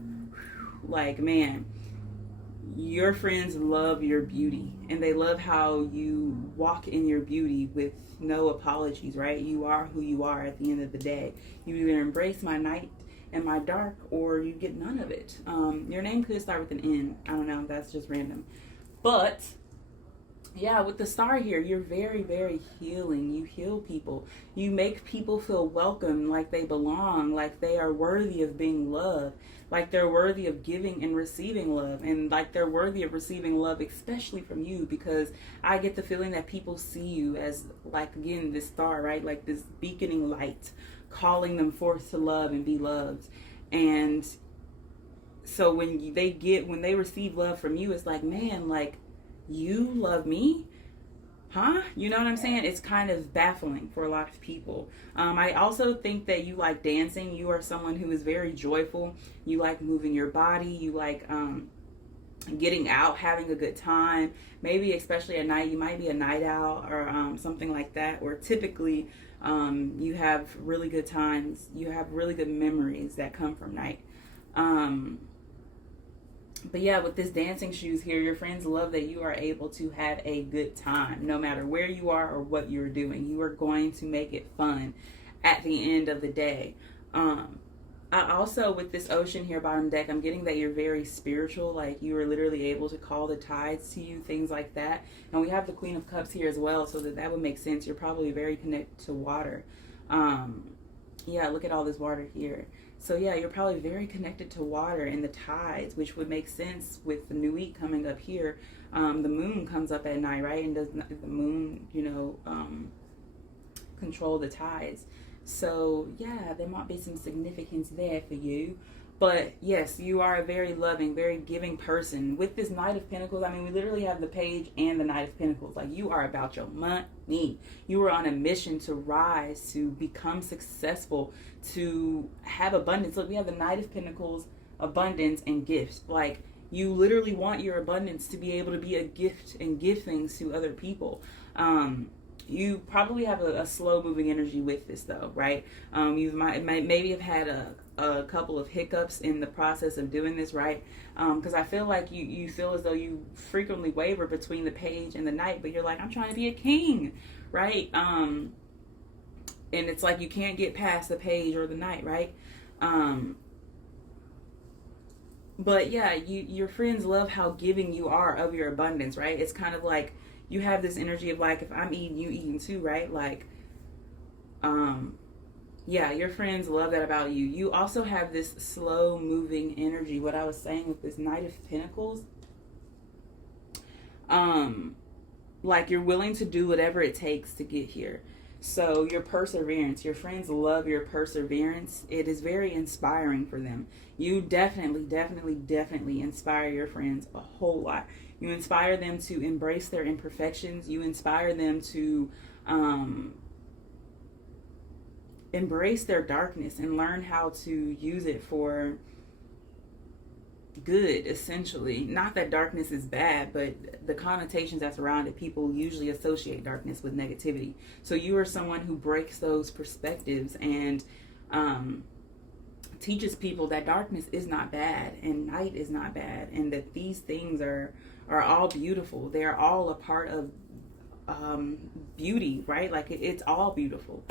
like, man, your friends love your beauty and they love how you walk in your beauty with no apologies, right? You are who you are at the end of the day. You either embrace my night and my dark or you get none of it. Your name could start with an N. I don't know. That's just random. But yeah, with the star here, you're very, very healing. You heal people. You make people feel welcome, like they belong, like they are worthy of being loved, like they're worthy of giving and receiving love, and like they're worthy of receiving love, especially from you, because I get the feeling that people see you as, like, again, this star, right? Like this beaconing light, calling them forth to love and be loved. And so when they receive love from you, it's like, man, like, you love me? Huh? You know what I'm saying? It's kind of baffling for a lot of people. I also think that you like dancing. You are someone who is very joyful. You like moving your body. You like getting out, having a good time. Maybe especially at night, you might be a night owl or something like that. Or typically you have really good times. You have really good memories that come from night. But yeah, with this dancing shoes here, your friends love that you are able to have a good time. No matter where you are or what you're doing, you are going to make it fun at the end of the day. I also, with this ocean here, bottom deck, I'm getting that you're very spiritual. Like, you are literally able to call the tides to you, things like that. And we have the Queen of Cups here as well, so that would make sense. You're probably very connected to water. Yeah, look at all this water here. So yeah, you're probably very connected to water and the tides, which would make sense with the new week coming up here. The moon comes up at night, right? And does the moon, control the tides? So yeah, there might be some significance there for you. But yes, you are a very loving, very giving person. With this Knight of Pentacles, I mean, we literally have the Page and the Knight of Pentacles. Like, you are about your money. You are on a mission to rise, to become successful, to have abundance. Look, we have the Knight of Pentacles, abundance, and gifts. Like, you literally want your abundance to be able to be a gift and give things to other people. You probably have a slow moving energy with this though, right? You might maybe have had a couple of hiccups in the process of doing this, right? Because I feel like you feel as though you frequently waver between the Page and the Knight, but you're like, I'm trying to be a king, right? And it's like you can't get past the Page or the Knight, right? But yeah, your friends love how giving you are of your abundance, right? It's kind of like you have this energy of like, if I'm eating, you eating too, right? Like, yeah, your friends love that about you. You also have this slow moving energy. What I was saying with this Knight of Pentacles, like, you're willing to do whatever it takes to get here. So your perseverance, your friends love your perseverance. It is very inspiring for them. You definitely inspire your friends a whole lot. You inspire them to embrace their imperfections. You inspire them to embrace their darkness and learn how to use it for good, essentially. Not that darkness is bad, but the connotations that's around it, people usually associate darkness with negativity. So you are someone who breaks those perspectives and teaches people that darkness is not bad and night is not bad, and that these things are all beautiful. They're all a part of beauty, right? Like, it's all beautiful.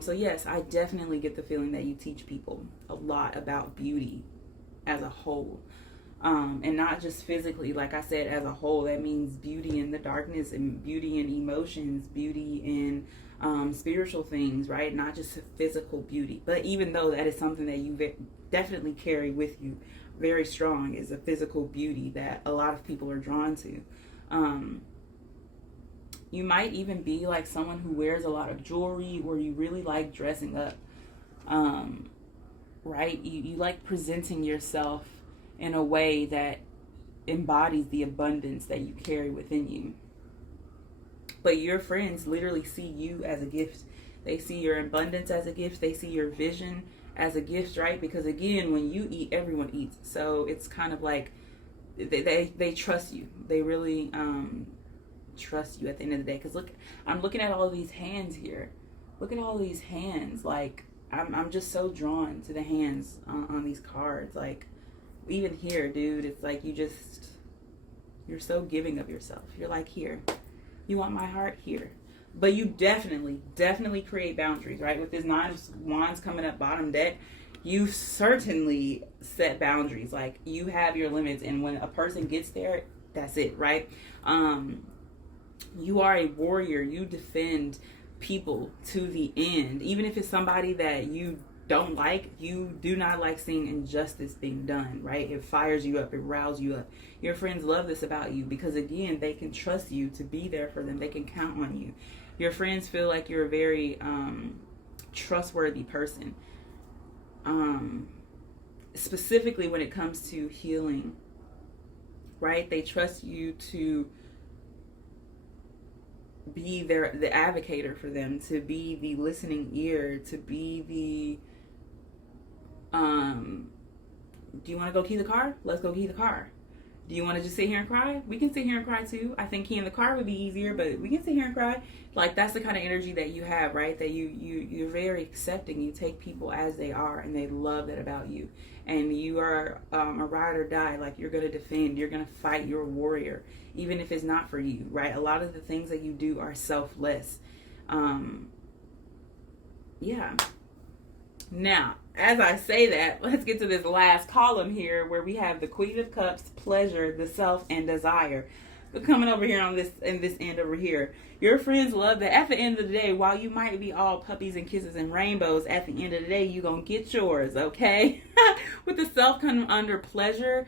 So yes, I definitely get the feeling that you teach people a lot about beauty as a whole, and not just physically. Like I said, as a whole, that means beauty in the darkness and beauty in emotions, beauty in spiritual things, right? Not just physical beauty. But even though that is something that you definitely carry with you very strong, is a physical beauty that a lot of people are drawn to. You might even be like someone who wears a lot of jewelry, or you really like dressing up, right? You like presenting yourself in a way that embodies the abundance that you carry within you. But your friends literally see you as a gift. They see your abundance as a gift. They see your vision as a gift, right? Because again, when you eat, everyone eats. So it's kind of like they trust you. They really trust you at the end of the day. Because look, I'm looking at all of these hands here. Look at all these hands. Like, I'm just so drawn to the hands on these cards. Like, even here, dude, it's like you're so giving of yourself. You're like, here, you want my heart? Here. But you definitely create boundaries, right? With this Nine of Wands coming up bottom deck, you certainly set boundaries. Like, you have your limits, and when a person gets there, that's it, right? You are a warrior. You defend people to the end. Even if it's somebody that you don't like, you do not like seeing injustice being done, right? It fires you up, it riles you up. Your friends love this about you because, again, they can trust you to be there for them. They can count on you. Your friends feel like you're a very trustworthy person, specifically when it comes to healing, right? They trust you to be the advocator for them, to be the listening ear, to be the do you want to go key the car? Let's go key the car. Do you want to just sit here and cry? We can sit here and cry too. I think keying the car would be easier, but we can sit here and cry. Like, that's the kind of energy that you have, right? That you're very accepting. You take people as they are, and they love that about you. and you are a ride or die. Like, you're going to defend, you're going to fight, you're a warrior, even if it's not for you, right? A lot of the things that you do are selfless. Yeah. Now, as I say that, let's get to this last column here where we have the Queen of Cups, pleasure, the self, and desire. Coming over here on this end over here. Your friends love that at the end of the day, while you might be all puppies and kisses and rainbows, at the end of the day, you're going to get yours, okay? With the self coming under pleasure,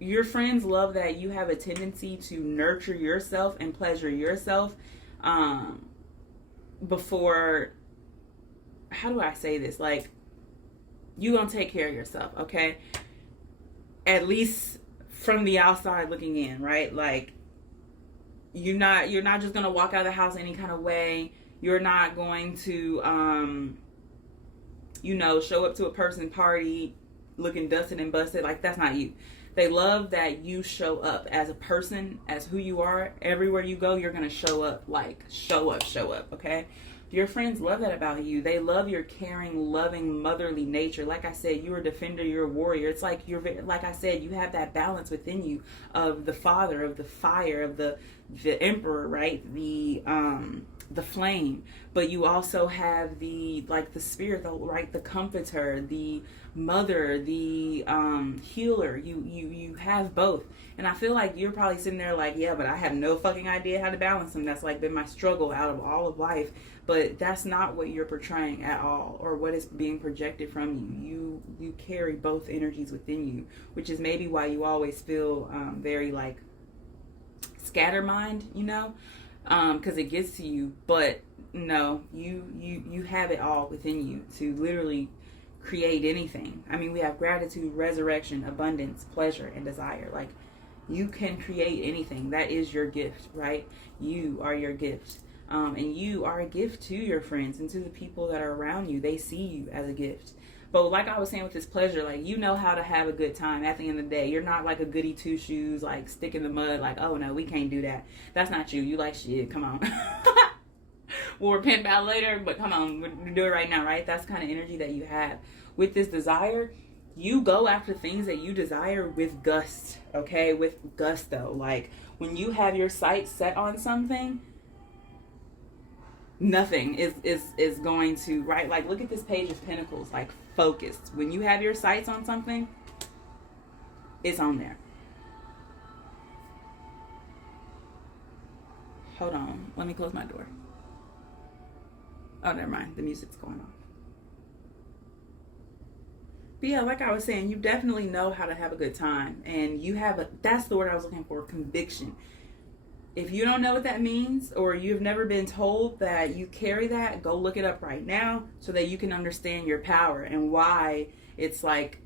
your friends love that you have a tendency to nurture yourself and pleasure yourself before, how do I say this? Like, you gonna take care of yourself, okay? At least from the outside looking in, right? Like, you're not just gonna walk out of the house any kind of way. You're not going to show up to a person's party looking dusted and busted. Like, that's not you. They love that you show up as a person, as who you are. Everywhere you go, you're gonna show up. Like, show up, okay? Your friends love that about you. They love your caring, loving, motherly nature. Like I said, you're a defender, you're a warrior. It's like like I said, you have that balance within you of the father, of the fire, of the emperor, right? The flame. But you also have the spirit, right? The comforter, the mother, the healer. You have both. And I feel like you're probably sitting there like, yeah, but I have no fucking idea how to balance them. That's like been my struggle out of all of life. But that's not what you're portraying at all, or what is being projected from you. You carry both energies within you, which is maybe why you always feel very like scattermind, because it gets to you. But no, you have it all within you to literally create anything. I mean, we have gratitude, resurrection, abundance, pleasure, and desire. Like, you can create anything. That is your gift, right? You are your gift. And you are a gift to your friends and to the people that are around you. They see you as a gift. But like I was saying with this pleasure, like, you know how to have a good time at the end of the day. You're not like a goody two shoes, like stick in the mud, like, oh no, we can't do that. That's not you. You like, shit, come on. We'll repent about it later, but come on, we'll do it right now, right? That's the kind of energy that you have. With this desire, you go after things that you desire with gust, okay? With gusto. Like, when you have your sights set on something, nothing is going to, right? Like, look at this Page of Pentacles, like, focused. When you have your sights on something, it's on there. Hold on, let me close my door. Oh, never mind, the music's going off. But yeah, like I was saying, you definitely know how to have a good time, and you have that's the word I was looking for, conviction. If you don't know what that means, or you've never been told that you carry that, go look it up right now so that you can understand your power and why it's like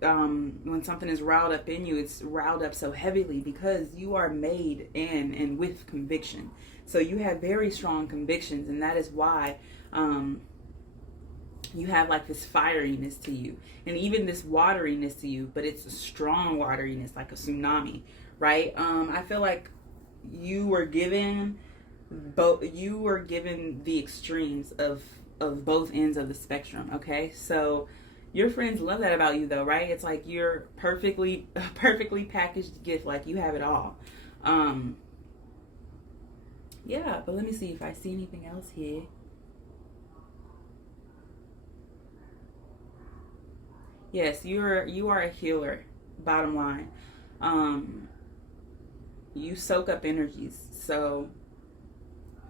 when something is riled up in you, it's riled up so heavily because you are made in and with conviction. So you have very strong convictions, and that is why you have like this fieriness to you, and even this wateriness to you, but it's a strong wateriness, like a tsunami, right? I feel like you were given the extremes of both ends of the spectrum, okay? So your friends love that about you, though, right? It's like you're perfectly packaged gift, like you have it all. Yeah, but let me see if I see anything else here. Yes, you are a healer, bottom line. You soak up energies, so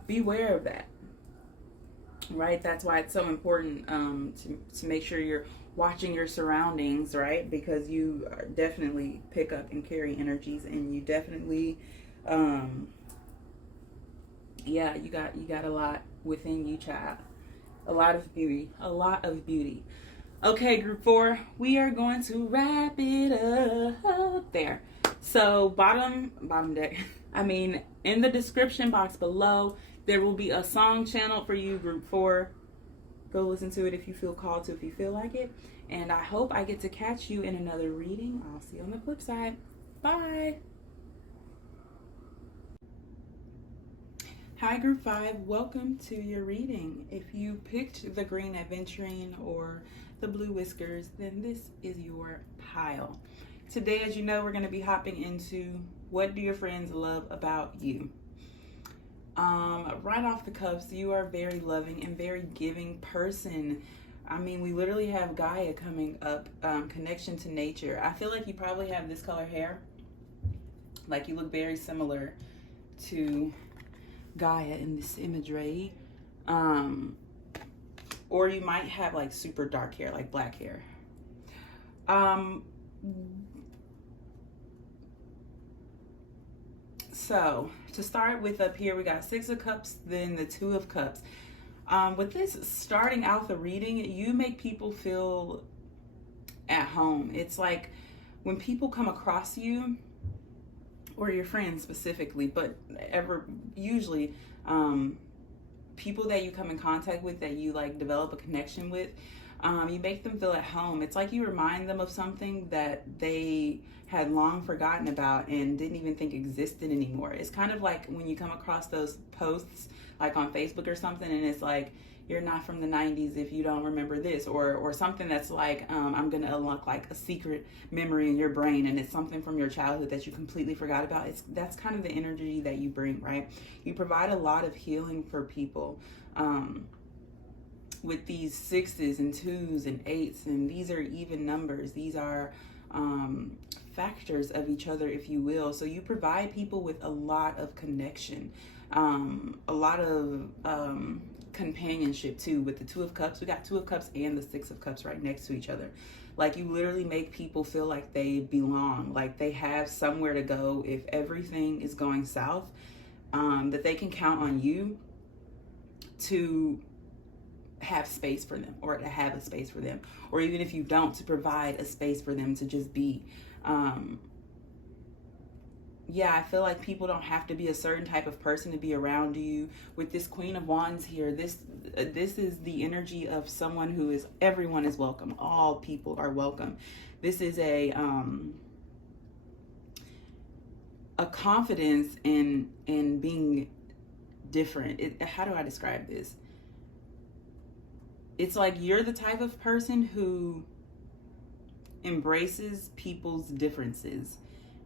beware of that, right? That's why it's so important to make sure you're watching your surroundings, right? Because you definitely pick up and carry energies, and you definitely you got a lot within you, child. A lot of beauty. Okay, group 4, we are going to wrap it up there. So bottom deck, in the description box below, there will be a song channel for you, group 4. Go listen to it if you feel called to, if you feel like it. And I hope I get to catch you in another reading. I'll see you on the flip side. Bye. Hi, Group 5. Welcome to your reading. If you picked the green adventurine or the blue whiskers, then this is your pile. Today, as you know, we're going to be hopping into what do your friends love about you. Right off the cuffs, you are a very loving and very giving person. I mean, we literally have Gaia coming up, connection to nature. I feel like you probably have this color hair. Like you look very similar to Gaia in this imagery. Or you might have like super dark hair, like black hair. So to start with, up here we got Six of Cups, then the Two of Cups. With this starting out the reading, you make people feel at home. It's like when people come across you, or your friends specifically, but usually people that you come in contact with, that you like develop a connection with, you make them feel at home. It's like you remind them of something that they had long forgotten about and didn't even think existed anymore. It's kind of like when you come across those posts like on Facebook or something, and it's like, you're not from the 90s if you don't remember this, or something that's like, I'm going to unlock like a secret memory in your brain, and it's something from your childhood that you completely forgot about. That's kind of the energy that you bring, right? You provide a lot of healing for people with these 6s and 2s and 8s, and these are even numbers. These are factors of each other, if you will. So you provide people with a lot of connection, a lot of companionship too. With the Two of Cups, we got Two of Cups and the Six of Cups right next to each other. Like you literally make people feel like they belong, like they have somewhere to go if everything is going south, that they can count on you to have space for them, or to have a space for them, or even if you don't, to provide a space for them to just be. Yeah, I feel like people don't have to be a certain type of person to be around you. With this Queen of Wands here, this is the energy of someone who is, everyone is welcome. All people are welcome. This is a confidence in being different. How do I describe this? It's like you're the type of person who embraces people's differences.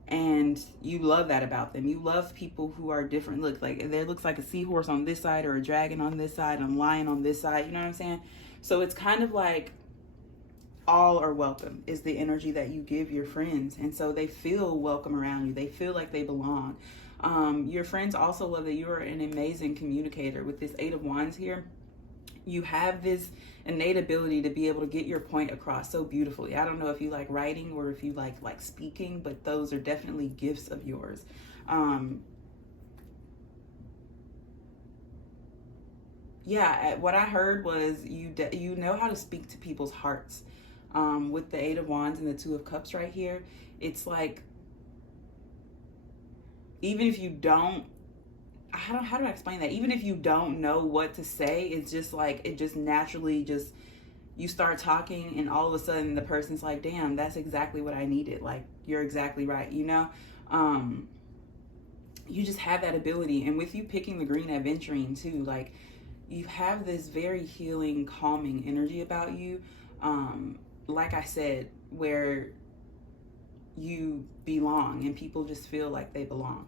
And you love that about them. You love people who are different. Look, like there looks like a seahorse on this side, or a dragon on this side, and a lion on this side. You know what I'm saying? So it's kind of like all are welcome is the energy that you give your friends. And so they feel welcome around you. They feel like they belong. Your friends also love that you are an amazing communicator. With this Eight of Wands here, you have this innate ability to be able to get your point across so beautifully. I don't know if you like writing or if you like speaking, but those are definitely gifts of yours. Yeah, what I heard was you know how to speak to people's hearts. With the Eight of Wands and the Two of Cups right here, it's like, even if you don't, how do I explain that? Even if you don't know what to say, it's just like, it just naturally just, you start talking and all of a sudden the person's like, damn, that's exactly what I needed. Like, you're exactly right, you know? You just have that ability. And with you picking the green adventurine too, like, you have this very healing, calming energy about you. Like I said, where you belong and people just feel like they belong.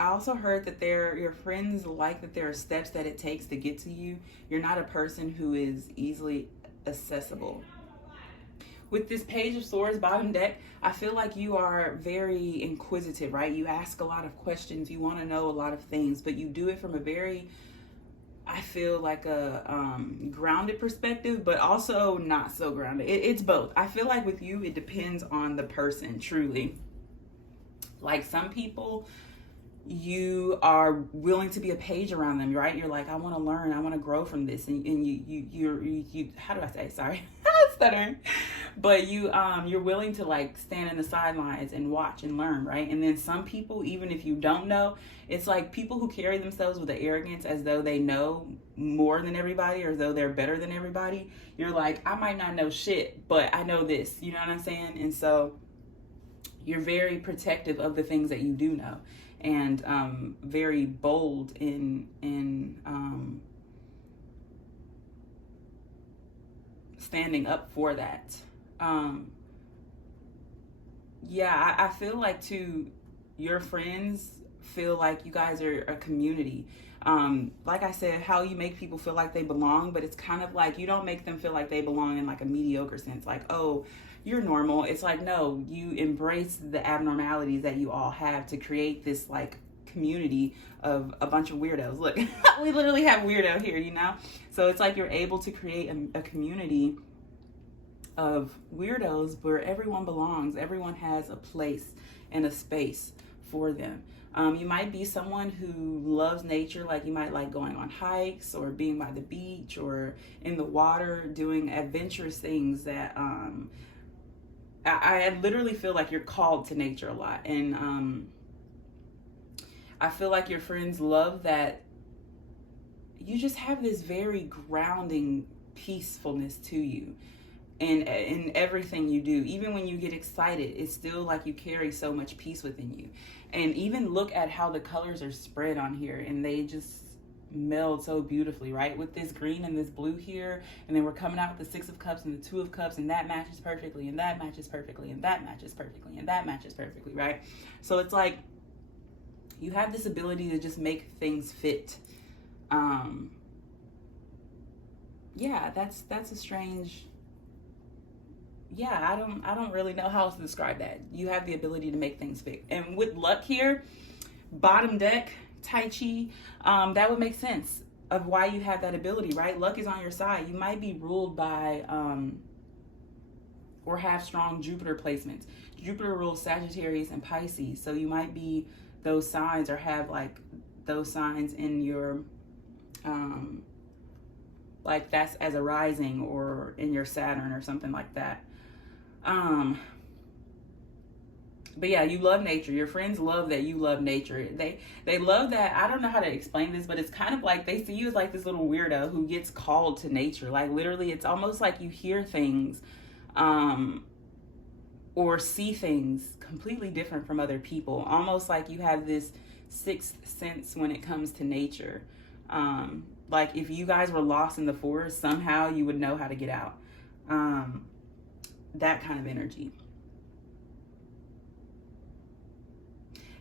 I also heard that your friends like that there are steps that it takes to get to you. You're not a person who is easily accessible. With this Page of Swords bottom deck, I feel like you are very inquisitive, right? You ask a lot of questions. You want to know a lot of things, but you do it from a very, I feel like a grounded perspective, but also not so grounded. It's both. I feel like with you, it depends on the person, truly. Like some people, you are willing to be a page around them, right? You're like, I want to learn, I want to grow from this, and you how do I say? Sorry, stuttering. But you're willing to like stand in the sidelines and watch and learn, right? And then some people, even if you don't know, it's like people who carry themselves with the arrogance as though they know more than everybody, or as though they're better than everybody. You're like, I might not know shit, but I know this. You know what I'm saying? And so you're very protective of the things that you do know. and very bold in standing up for that. Yeah, I feel like too, your friends feel like you guys are a community. Like I said, how you make people feel like they belong, but it's kind of like you don't make them feel like they belong in like a mediocre sense, like, oh, you're normal. It's like, no, you embrace the abnormalities that you all have to create this like community of a bunch of weirdos. Look, we literally have weirdo here, you know? So it's like you're able to create a community of weirdos where everyone belongs. Everyone has a place and a space for them. You might be someone who loves nature, like you might like going on hikes or being by the beach or in the water, doing adventurous things that I literally feel like you're called to nature a lot. And I feel like your friends love that you just have this very grounding peacefulness to you. And in everything you do, even when you get excited, it's still like you carry so much peace within you. And even look at how the colors are spread on here, and they just meld so beautifully, right? With this green and this blue here, and then we're coming out with the 6 of Cups and the 2 of Cups, and that matches perfectly, and that matches perfectly, and that matches perfectly, and that matches perfectly, right? So it's like you have this ability to just make things fit. Yeah, that's a strange. Yeah, I don't really know how else to describe that. You have the ability to make things fit. And with luck here, bottom deck, Tai Chi, that would make sense of why you have that ability, right? Luck is on your side. You might be ruled by or have strong Jupiter placements. Jupiter rules Sagittarius and Pisces. So you might be those signs or have like those signs in your like that's as a rising or in your Saturn or something like that. But yeah, you love nature. Your friends love that you love nature. They love that. I don't know how to explain this, but it's kind of like they see you as like this little weirdo who gets called to nature. Like literally, it's almost like you hear things or see things completely different from other people. Almost like you have this sixth sense when it comes to nature. Like if you guys were lost in the forest, somehow you would know how to get out. That kind of energy.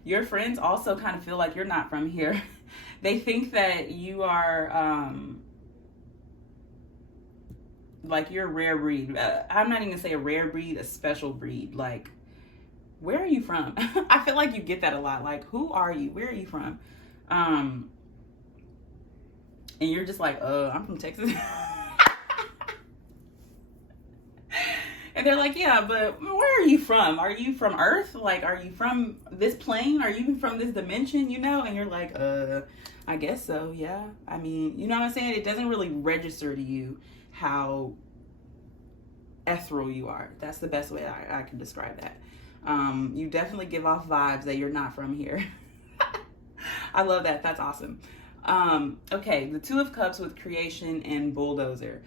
Your friends also kind of feel like you're not from here. They think that you are like you're a rare breed. I'm not even gonna say a rare breed, a special breed. Like, where are you from? I feel like you get that a lot. Like, who are you? Where are you from? And you're just like, I'm from Texas. And they're like, yeah, but where are you from? Are you from Earth? Like, are you from this plane? Are you from this dimension, you know? And you're like, I guess so, yeah. I mean, you know what I'm saying? It doesn't really register to you how ethereal you are. That's the best way I can describe that. You definitely give off vibes that you're not from here. I love that. That's awesome. Okay, the 2 of Cups with creation and bulldozer.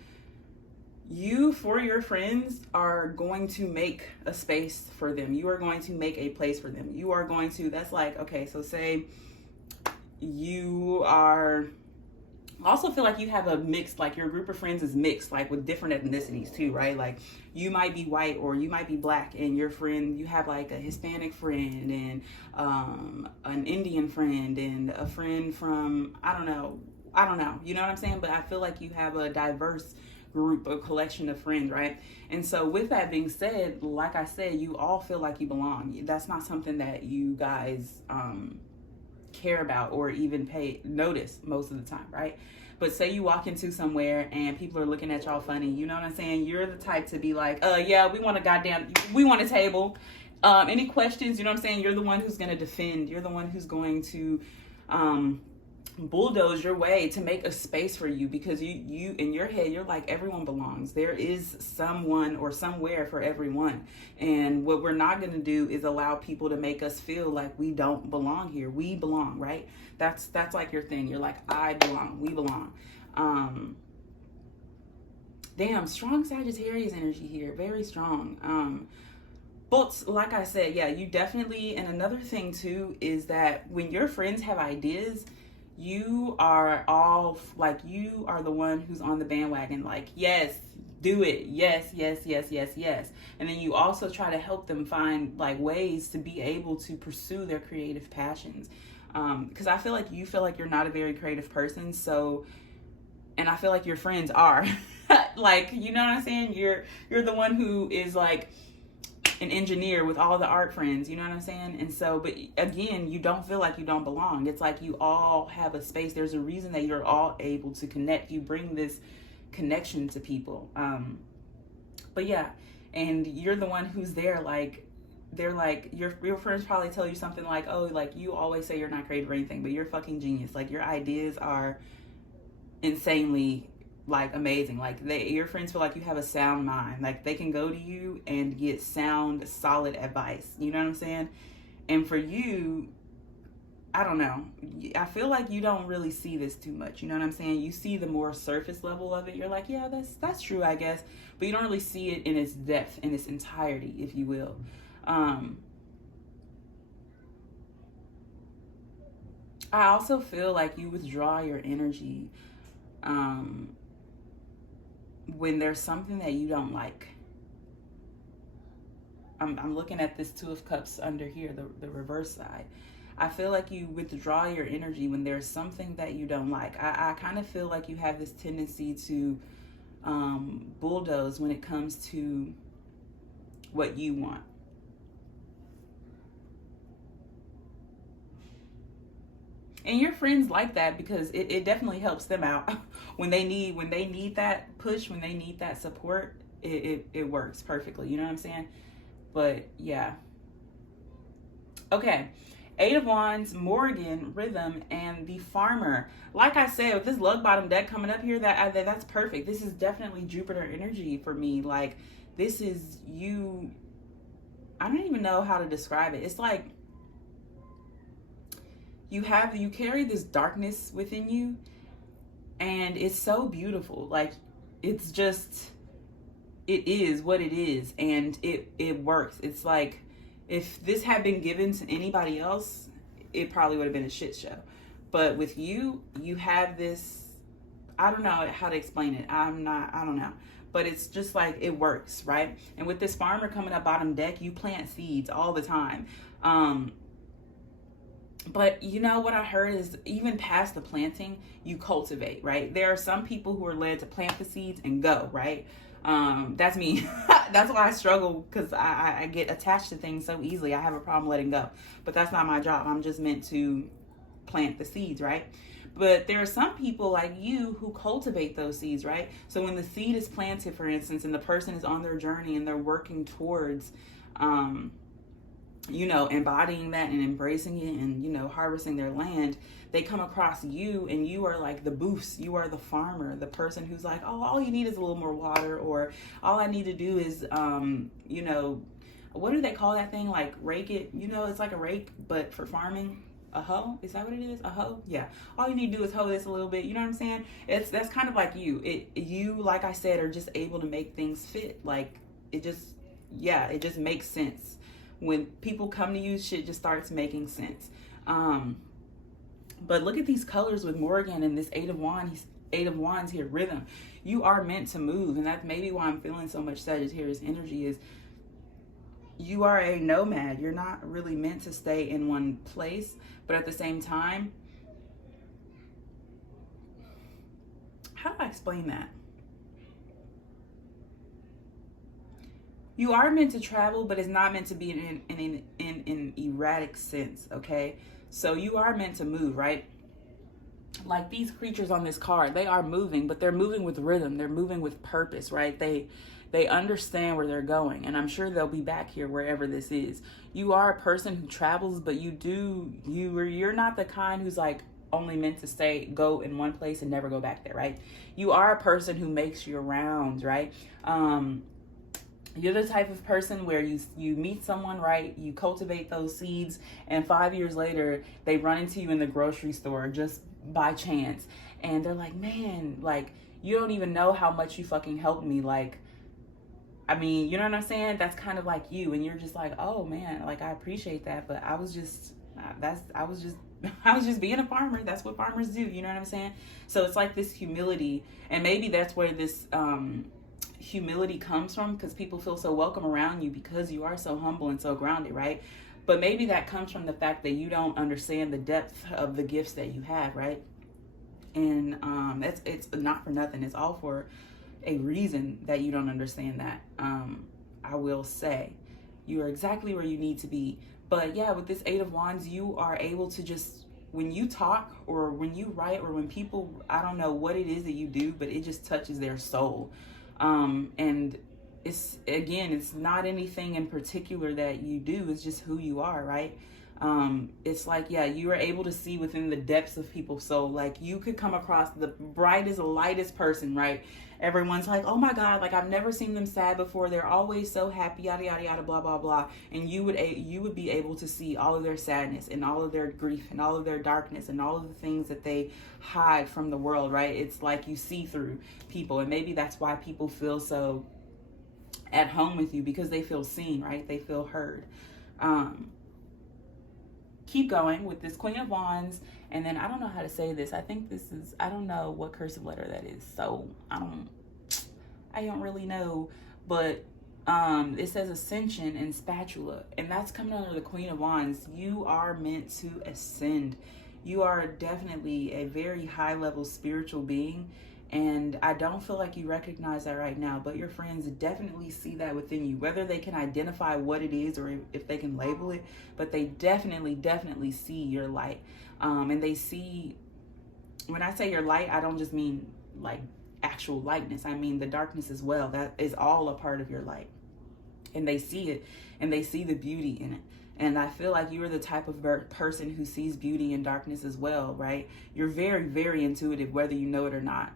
You, for your friends, are going to make a space for them. You are going to make a place for them. You are going to, that's like, okay, so say you are, also feel like you have a mixed, like your group of friends is mixed, like with different ethnicities too, right? Like you might be white or you might be black, and your friend, you have like a Hispanic friend and an Indian friend and a friend from, I don't know, you know what I'm saying? But I feel like you have a diverse group, a collection of friends, right? And so with that being said, like I said, you all feel like you belong. That's not something that you guys care about or even pay notice most of the time, right? But say you walk into somewhere and people are looking at y'all funny, you know what I'm saying? You're the type to be like, yeah, we want a table. Any questions? You know what I'm saying? You're the one who's going to defend. You're the one who's going to bulldoze your way to make a space for you, because you in your head, you're like, everyone belongs. There is someone or somewhere for everyone. And what we're not going to do is allow people to make us feel like we don't belong here. We belong, right? That's like your thing. You're like, I belong. We belong. Damn, strong Sagittarius energy here. Very strong. But like I said, yeah, you definitely, and another thing too is that when your friends have ideas, you are all like, you are the one who's on the bandwagon, like, yes, do it, yes, yes, yes, yes, yes. And then you also try to help them find like ways to be able to pursue their creative passions. Because I feel like you feel like you're not a very creative person, so, and I feel like your friends are. Like, you know what I'm saying? You're the one who is like an engineer with all the art friends, you know what I'm saying? And so, but again, you don't feel like you don't belong. It's like you all have a space. There's a reason that you're all able to connect. You bring this connection to people. But yeah, and you're the one who's there, like, they're like, your friends probably tell you something like, oh, like, you always say you're not creative or anything, but you're fucking genius. Like, your ideas are insanely like amazing. Like, your friends feel like you have a sound mind. Like, they can go to you and get sound, solid advice. You know what I'm saying? And for you, I don't know, I feel like you don't really see this too much. You know what I'm saying? You see the more surface level of it. You're like, yeah, that's true, I guess. But you don't really see it in its depth, in its entirety, if you will. I also feel like you withdraw your energy when there's something that you don't like. I'm looking at this Two of Cups under here, the reverse side. I feel like you withdraw your energy when there's something that you don't like. I kind of feel like you have this tendency to bulldoze when it comes to what you want. And your friends like that because it definitely helps them out when they need that push, when they need that support. It works perfectly. You know what I'm saying? But yeah. Okay. 8 of Wands, Morgan, Rhythm, and the Farmer. Like I said, with this lug bottom deck coming up here, that's perfect. This is definitely Jupiter energy for me. Like, this is you. I don't even know how to describe it. It's like you carry this darkness within you, and it's so beautiful. Like, it's just, it is what it is, and it works. It's like, if this had been given to anybody else, it probably would have been a shit show. But with you, you have this, I don't know how to explain it. I don't know. But it's just like, it works, right? And with this Farmer coming up bottom deck, you plant seeds all the time. But you know what I heard is, even past the planting, you cultivate, right? There are some people who are led to plant the seeds and go, right? That's me. That's why I struggle, because I get attached to things so easily. I have a problem letting go. But that's not my job. I'm just meant to plant the seeds, right? But there are some people like you who cultivate those seeds, right? So when the seed is planted, for instance, and the person is on their journey and they're working towards embodying that and embracing it and, harvesting their land, they come across you, and you are like the boost. You are the farmer, the person who's like, oh, all you need is a little more water, or all I need to do is, what do they call that thing? Like, rake it, it's like a rake, but for farming. A hoe? Is that what it is? A hoe? Yeah. All you need to do is hoe this a little bit. You know what I'm saying? That's kind of like you. You, like I said, are just able to make things fit. Like, it just makes sense. When people come to you, shit just starts making sense. But look at these colors with Morgan and this 8 of Wands here, Rhythm. You are meant to move, and that's maybe why I'm feeling so much Sagittarius energy. Is you are a nomad. You're not really meant to stay in one place, but at the same time, how do I explain that? You are meant to travel, but it's not meant to be in an erratic sense, okay? So you are meant to move, right? Like these creatures on this card, they are moving, but they're moving with rhythm. They're moving with purpose, right? They understand where they're going, and I'm sure they'll be back here wherever this is. You are a person who travels, but you're not the kind who's like only meant to go in one place and never go back there, right? You are a person who makes your rounds, right? You're the type of person where you meet someone, right? You cultivate those seeds, and 5 years later, they run into you in the grocery store just by chance. And they're like, man, like, you don't even know how much you fucking helped me. Like, I mean, you know what I'm saying? That's kind of like you, and you're just like, oh man, like I appreciate that, but I was just I was just I was just being a farmer. That's what farmers do. You know what I'm saying? So it's like this humility, and maybe that's where this humility comes from, because people feel so welcome around you because you are so humble and so grounded, right? But maybe that comes from the fact that you don't understand the depth of the gifts that you have, right? And it's not for nothing. It's all for a reason that you don't understand that. I will say you are exactly where you need to be. But yeah, with this Eight of Wands, you are able to just, when you talk or when you write or when people, I don't know what it is that you do, but it just touches their soul. And it's, again, it's not anything in particular that you do. It's just who you are, right? It's like, yeah, you are able to see within the depths of people's soul. Like, you could come across the brightest, lightest person, right? Everyone's like, oh my God, like I've never seen them sad before. They're always so happy, yada, yada, yada, blah, blah, blah. And you would be able to see all of their sadness and all of their grief and all of their darkness and all of the things that they hide from the world, right? It's like you see through people. And maybe that's why people feel so at home with you, because they feel seen, right? They feel heard. Keep going with this Queen of Wands. And then I don't know how to say this. I think this is, I don't know what cursive letter that is. So I don't really know. But it says Ascension and Spatula. And that's coming under the Queen of Wands. You are meant to ascend. You are definitely a very high level spiritual being. And I don't feel like you recognize that right now, but your friends definitely see that within you, whether they can identify what it is or if they can label it, but they definitely see your light. And they see, when I say your light, I don't just mean like actual lightness. I mean the darkness as well. That is all a part of your light. And they see it, and they see the beauty in it. And I feel like you're the type of person who sees beauty in darkness as well, right? You're very intuitive, whether you know it or not,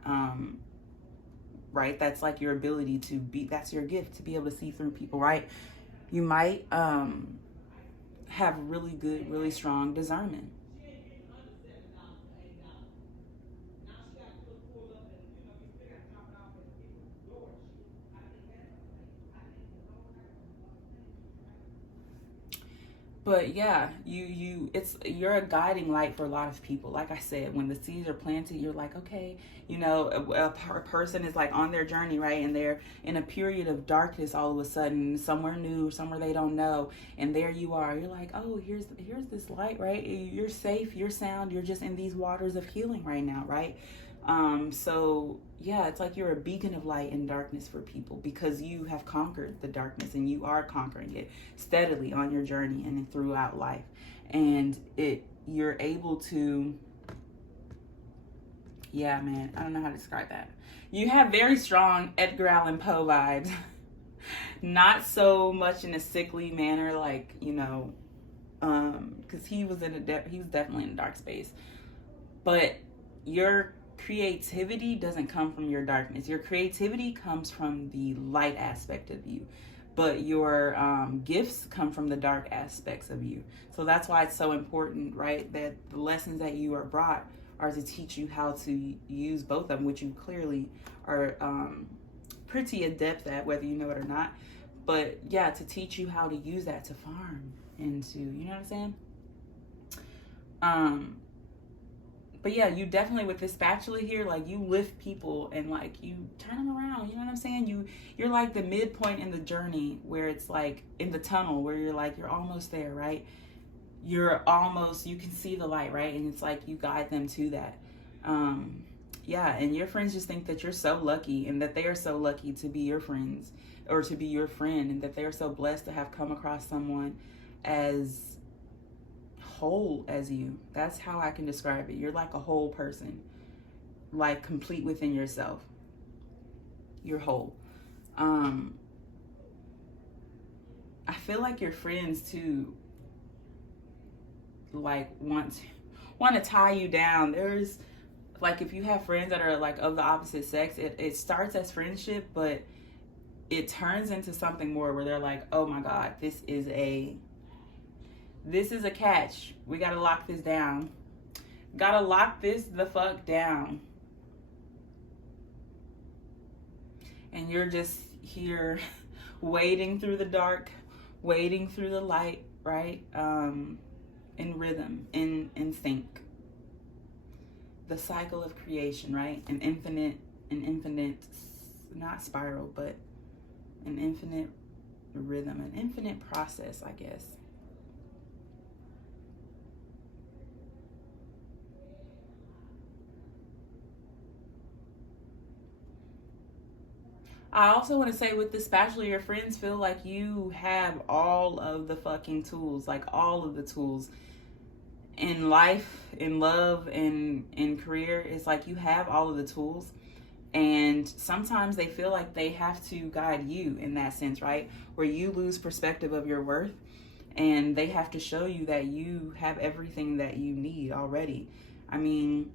right? That's like your ability to be, that's your gift, to be able to see through people, right? You might have really good, really strong discernment. But yeah, you're a guiding light for a lot of people. Like I said, when the seeds are planted, you're like, okay, you know, a person is like on their journey, right? And they're in a period of darkness all of a sudden, somewhere new, somewhere they don't know. And there you are. You're like, oh, here's this light, right? You're safe, you're sound, you're just in these waters of healing right now, right? So yeah, it's like you're a beacon of light in darkness for people, because you have conquered the darkness and you are conquering it steadily on your journey and throughout life. And you're able to, yeah, man, I don't know how to describe that. You have very strong Edgar Allan Poe vibes. Not so much in a sickly manner, like, you know, because he was definitely in a dark space. But your creativity doesn't come from your darkness. Your creativity comes from the light aspect of you, but your gifts come from the dark aspects of you. So that's why it's so important, right, that the lessons that you are brought are to teach you how to use both of them, which you clearly are pretty adept at, whether you know it or not. But yeah, to teach you how to use that to farm and to, you know what I'm saying? But yeah, you definitely, with this spatula here, like you lift people and like you turn them around. You know what I'm saying? You're like the midpoint in the journey, where it's like in the tunnel where you're like, you're almost there, right? You can see the light, right? And it's like you guide them to that. Yeah, and your friends just think that you're so lucky, and that they are so lucky to be your friends or to be your friend, and that they are so blessed to have come across someone as whole as you. That's how I can describe it. You're like a whole person, like complete within yourself. You're whole. I feel like your friends too, like want to tie you down. There's like, if you have friends that are like of the opposite sex, it starts as friendship, but it turns into something more, where they're like, oh my God, this is a catch. We gotta lock this down. Gotta lock this the fuck down. And you're just here wading through the dark, wading through the light, right? In rhythm, in sync. The cycle of creation, right? An infinite, not spiral, but an infinite rhythm, an infinite process, I guess. I also want to say with this Bachelor, your friends feel like you have all of the fucking tools, like all of the tools in life, in love, and in career. It's like you have all of the tools, and sometimes they feel like they have to guide you in that sense, right? Where you lose perspective of your worth, and they have to show you that you have everything that you need already. I mean,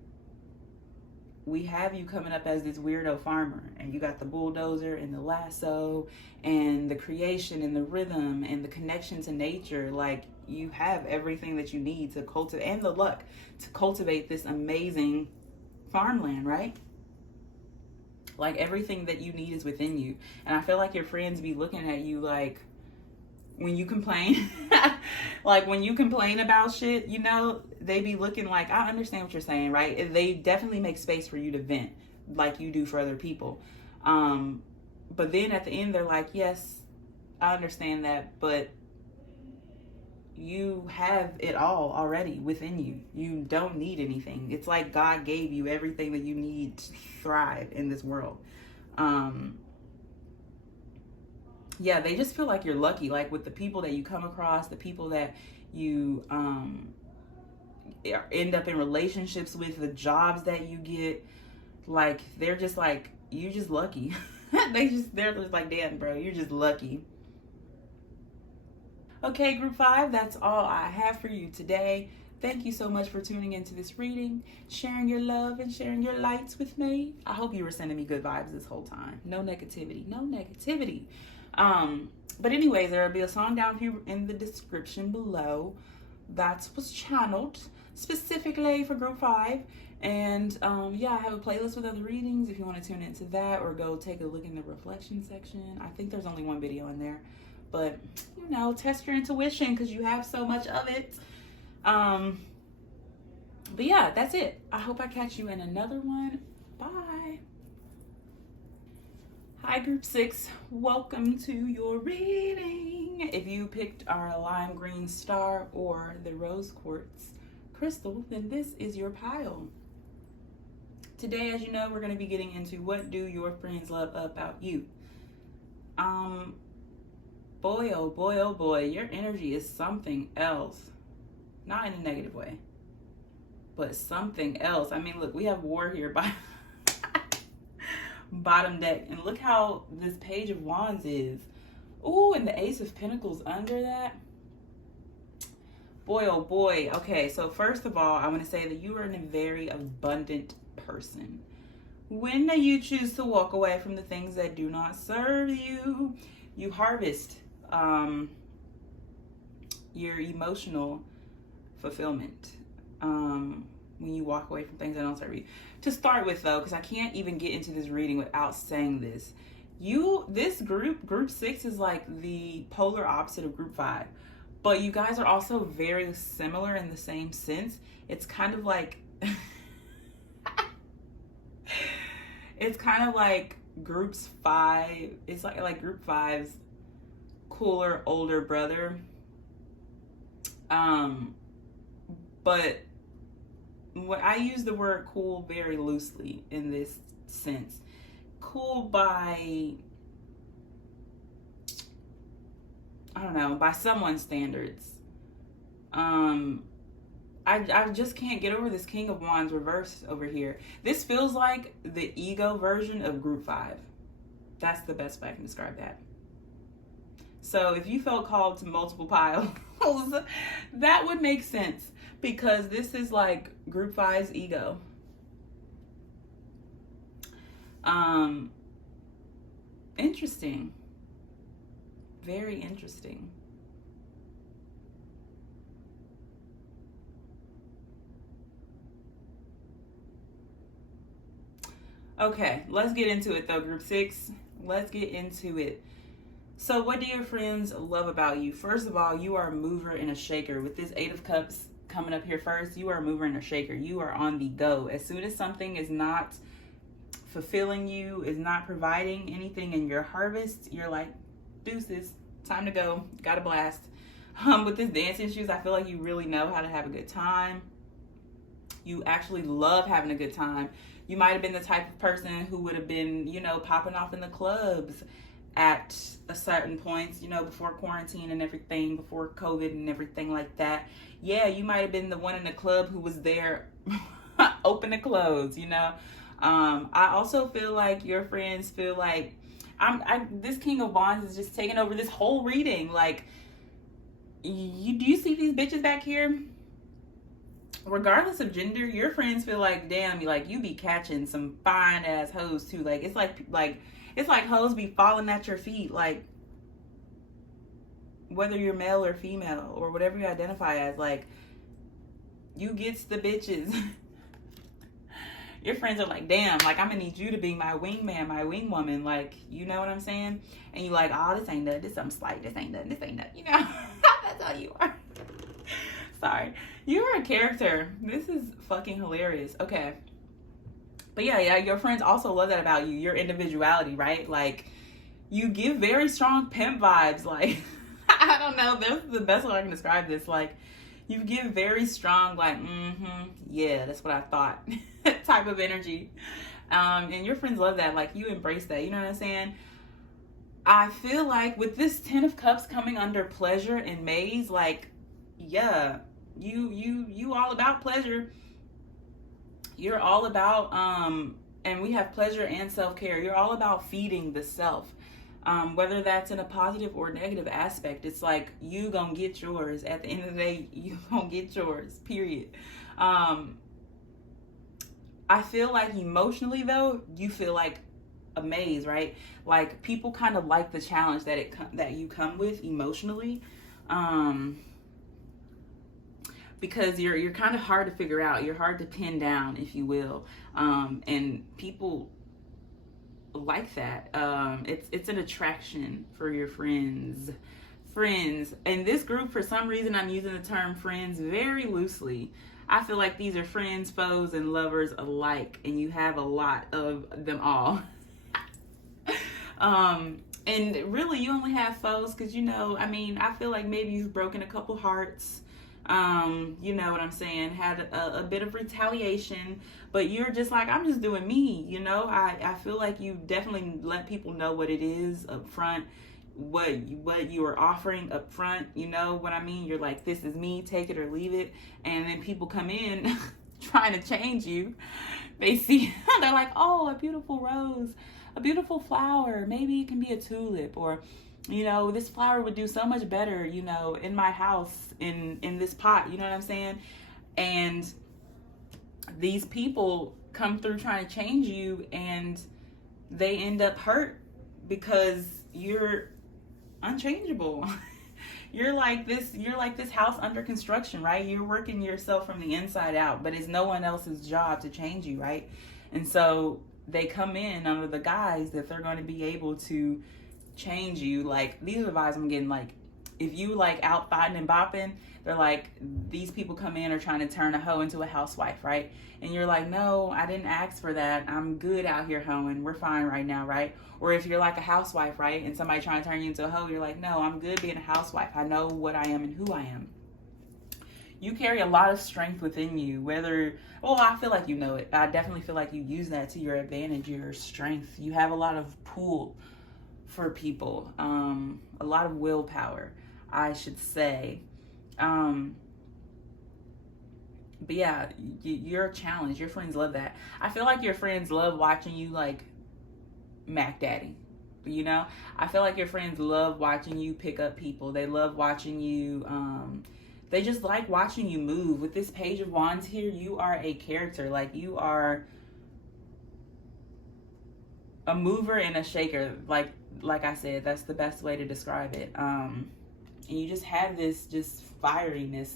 we have you coming up as this weirdo farmer, and you got the bulldozer and the lasso and the creation and the rhythm and the connection to nature. Like, you have everything that you need to cultivate, and the luck to cultivate this amazing farmland, right? Like, everything that you need is within you. And I feel like your friends be looking at you like, when you complain, like when you complain about shit, you know, they be looking like, I understand what you're saying, right? They definitely make space for you to vent like you do for other people. But then at the end, they're like, yes, I understand that, but you have it all already within you. You don't need anything. It's like God gave you everything that you need to thrive in this world. Yeah, they just feel like you're lucky, like with the people that you come across, the people that you end up in relationships with, the jobs that you get. Like, they're just like, you're just lucky. They're just like, damn, bro, you're just lucky. Okay, group 5, that's all I have for you today. Thank you so much for tuning into this reading, sharing your love and sharing your lights with me. I hope you were sending me good vibes this whole time. No negativity, no negativity. But anyways, there will be a song down here in the description below that was channeled specifically for group 5. And yeah, I have a playlist with other readings if you want to tune into that, or go take a look in the reflection section. I think there's only one video in there, but you know, test your intuition because you have so much of it. But yeah, that's it. I hope I catch you in another one. Bye. Hi, group 6. Welcome to your reading. If you picked our lime green star or the rose quartz crystal, then this is your pile. Today, as you know, we're going to be getting into what do your friends love about you. Boy, oh boy, oh boy, your energy is something else. Not in a negative way, but something else. I mean, look, we have war here by bottom deck, and look how this Page of Wands is. Ooh, and the Ace of Pentacles under that. Boy, oh boy. Okay, so first of all, I want to say that you are a very abundant person. When you choose to walk away from the things that do not serve you, you harvest your emotional fulfillment when you walk away from things that don't serve you. To start with, though, because I can't even get into this reading without saying this, this group 6 is like the polar opposite of group 5, but you guys are also very similar in the same sense. It's kind of like it's kind of like group's 5. It's like group 5's cooler older brother. But what I use the word cool very loosely in this sense. Cool by, I don't know, by someone's standards. I just can't get over this King of Wands reversed over here. This feels like the ego version of group 5. That's the best way I can describe that. So if you felt called to multiple piles, that would make sense, because this is like group 5's ego. Interesting. Very interesting. Okay, let's get into it though, group 6. Let's get into it. So what do your friends love about you? First of all, you are a mover and a shaker. With this Eight of Cups coming up here first, you are a mover and a shaker. You are on the go. As soon as something is not fulfilling you, is not providing anything in your harvest, you're like, deuces, time to go, got a blast. With this dancing shoes, I feel like you really know how to have a good time. You actually love having a good time. You might have been the type of person who would have been, popping off in the clubs at a certain point, before quarantine and everything, before COVID and everything like that. Yeah, you might have been the one in the club who was there open to close, I also feel like your friends feel like this King of Wands is just taking over this whole reading. Like, do you see these bitches back here? Regardless of gender, your friends feel like, damn, you be catching some fine ass hoes too. Like, it's like hoes be falling at your feet. Like, whether you're male or female or whatever you identify as, like, you gets the bitches. Your friends are like, damn, like, I'm gonna need you to be my wingman, my wingwoman. Like, you know what I'm saying? And you like, oh, this ain't nothing. This something slight. This ain't nothing. This ain't nothing. That's how you are. Sorry. You're a character. This is fucking hilarious. Okay. But yeah, your friends also love that about you. Your individuality, right? Like, you give very strong pimp vibes. Like, I don't know. That's the best way I can describe this. Like, you give very strong, like, yeah, that's what I thought type of energy. And your friends love that. Like, you embrace that. You know what I'm saying? I feel like with this 10 of Cups coming under pleasure and maze, like, yeah, you all about pleasure. You're all about, and we have pleasure and self-care. You're all about feeding the self. Whether that's in a positive or negative aspect, it's like, you gonna get yours. At the end of the day, you gonna get yours, period. I feel like emotionally, though, you feel like amazed, right? Like, people kind of like the challenge that you come with emotionally, because you're kind of hard to figure out. You're hard to pin down, if you will, and people like that. It's an attraction for your friends. And this group, for some reason, I'm using the term friends very loosely. I feel like these are friends, foes, and lovers alike, and you have a lot of them all. And really, you only have foes because, I feel like maybe you've broken a couple hearts. You know what I'm saying? Had a bit of retaliation, but you're just like, I'm just doing me, I feel like you definitely let people know what it is up front, what you are offering up front, you know what I mean? You're like, this is me, take it or leave it. And then people come in trying to change you. They see, they're like, oh, a beautiful rose, a beautiful flower, maybe it can be a tulip, or this flower would do so much better, in my house, in this pot, you know what I'm saying? And these people come through trying to change you, and they end up hurt because you're unchangeable. You're like this house under construction, right? You're working yourself from the inside out, but it's no one else's job to change you, right? And so they come in under the guise that they're going to be able to change you. Like, these are the vibes I'm getting. Like, if you like out fighting and bopping, they're like, these people come in are trying to turn a hoe into a housewife, right? And you're like, no, I didn't ask for that. I'm good out here hoeing. We're fine right now, right? Or if you're like a housewife, right, and somebody trying to turn you into a hoe, you're like, no, I'm good being a housewife. I know what I am and who I am. You carry a lot of strength within you, I feel like you know it. I definitely feel like you use that to your advantage, your strength. You have a lot of pull for people, a lot of willpower, I should say. But yeah, you're a challenge. Your friends love that. I feel like your friends love watching you like Mac Daddy. I feel like your friends love watching you pick up people. They love watching you, they just like watching you move. With this Page of Wands here, you are a character. Like, you are a mover and a shaker. Like I said, that's the best way to describe it. And you just have this just fieriness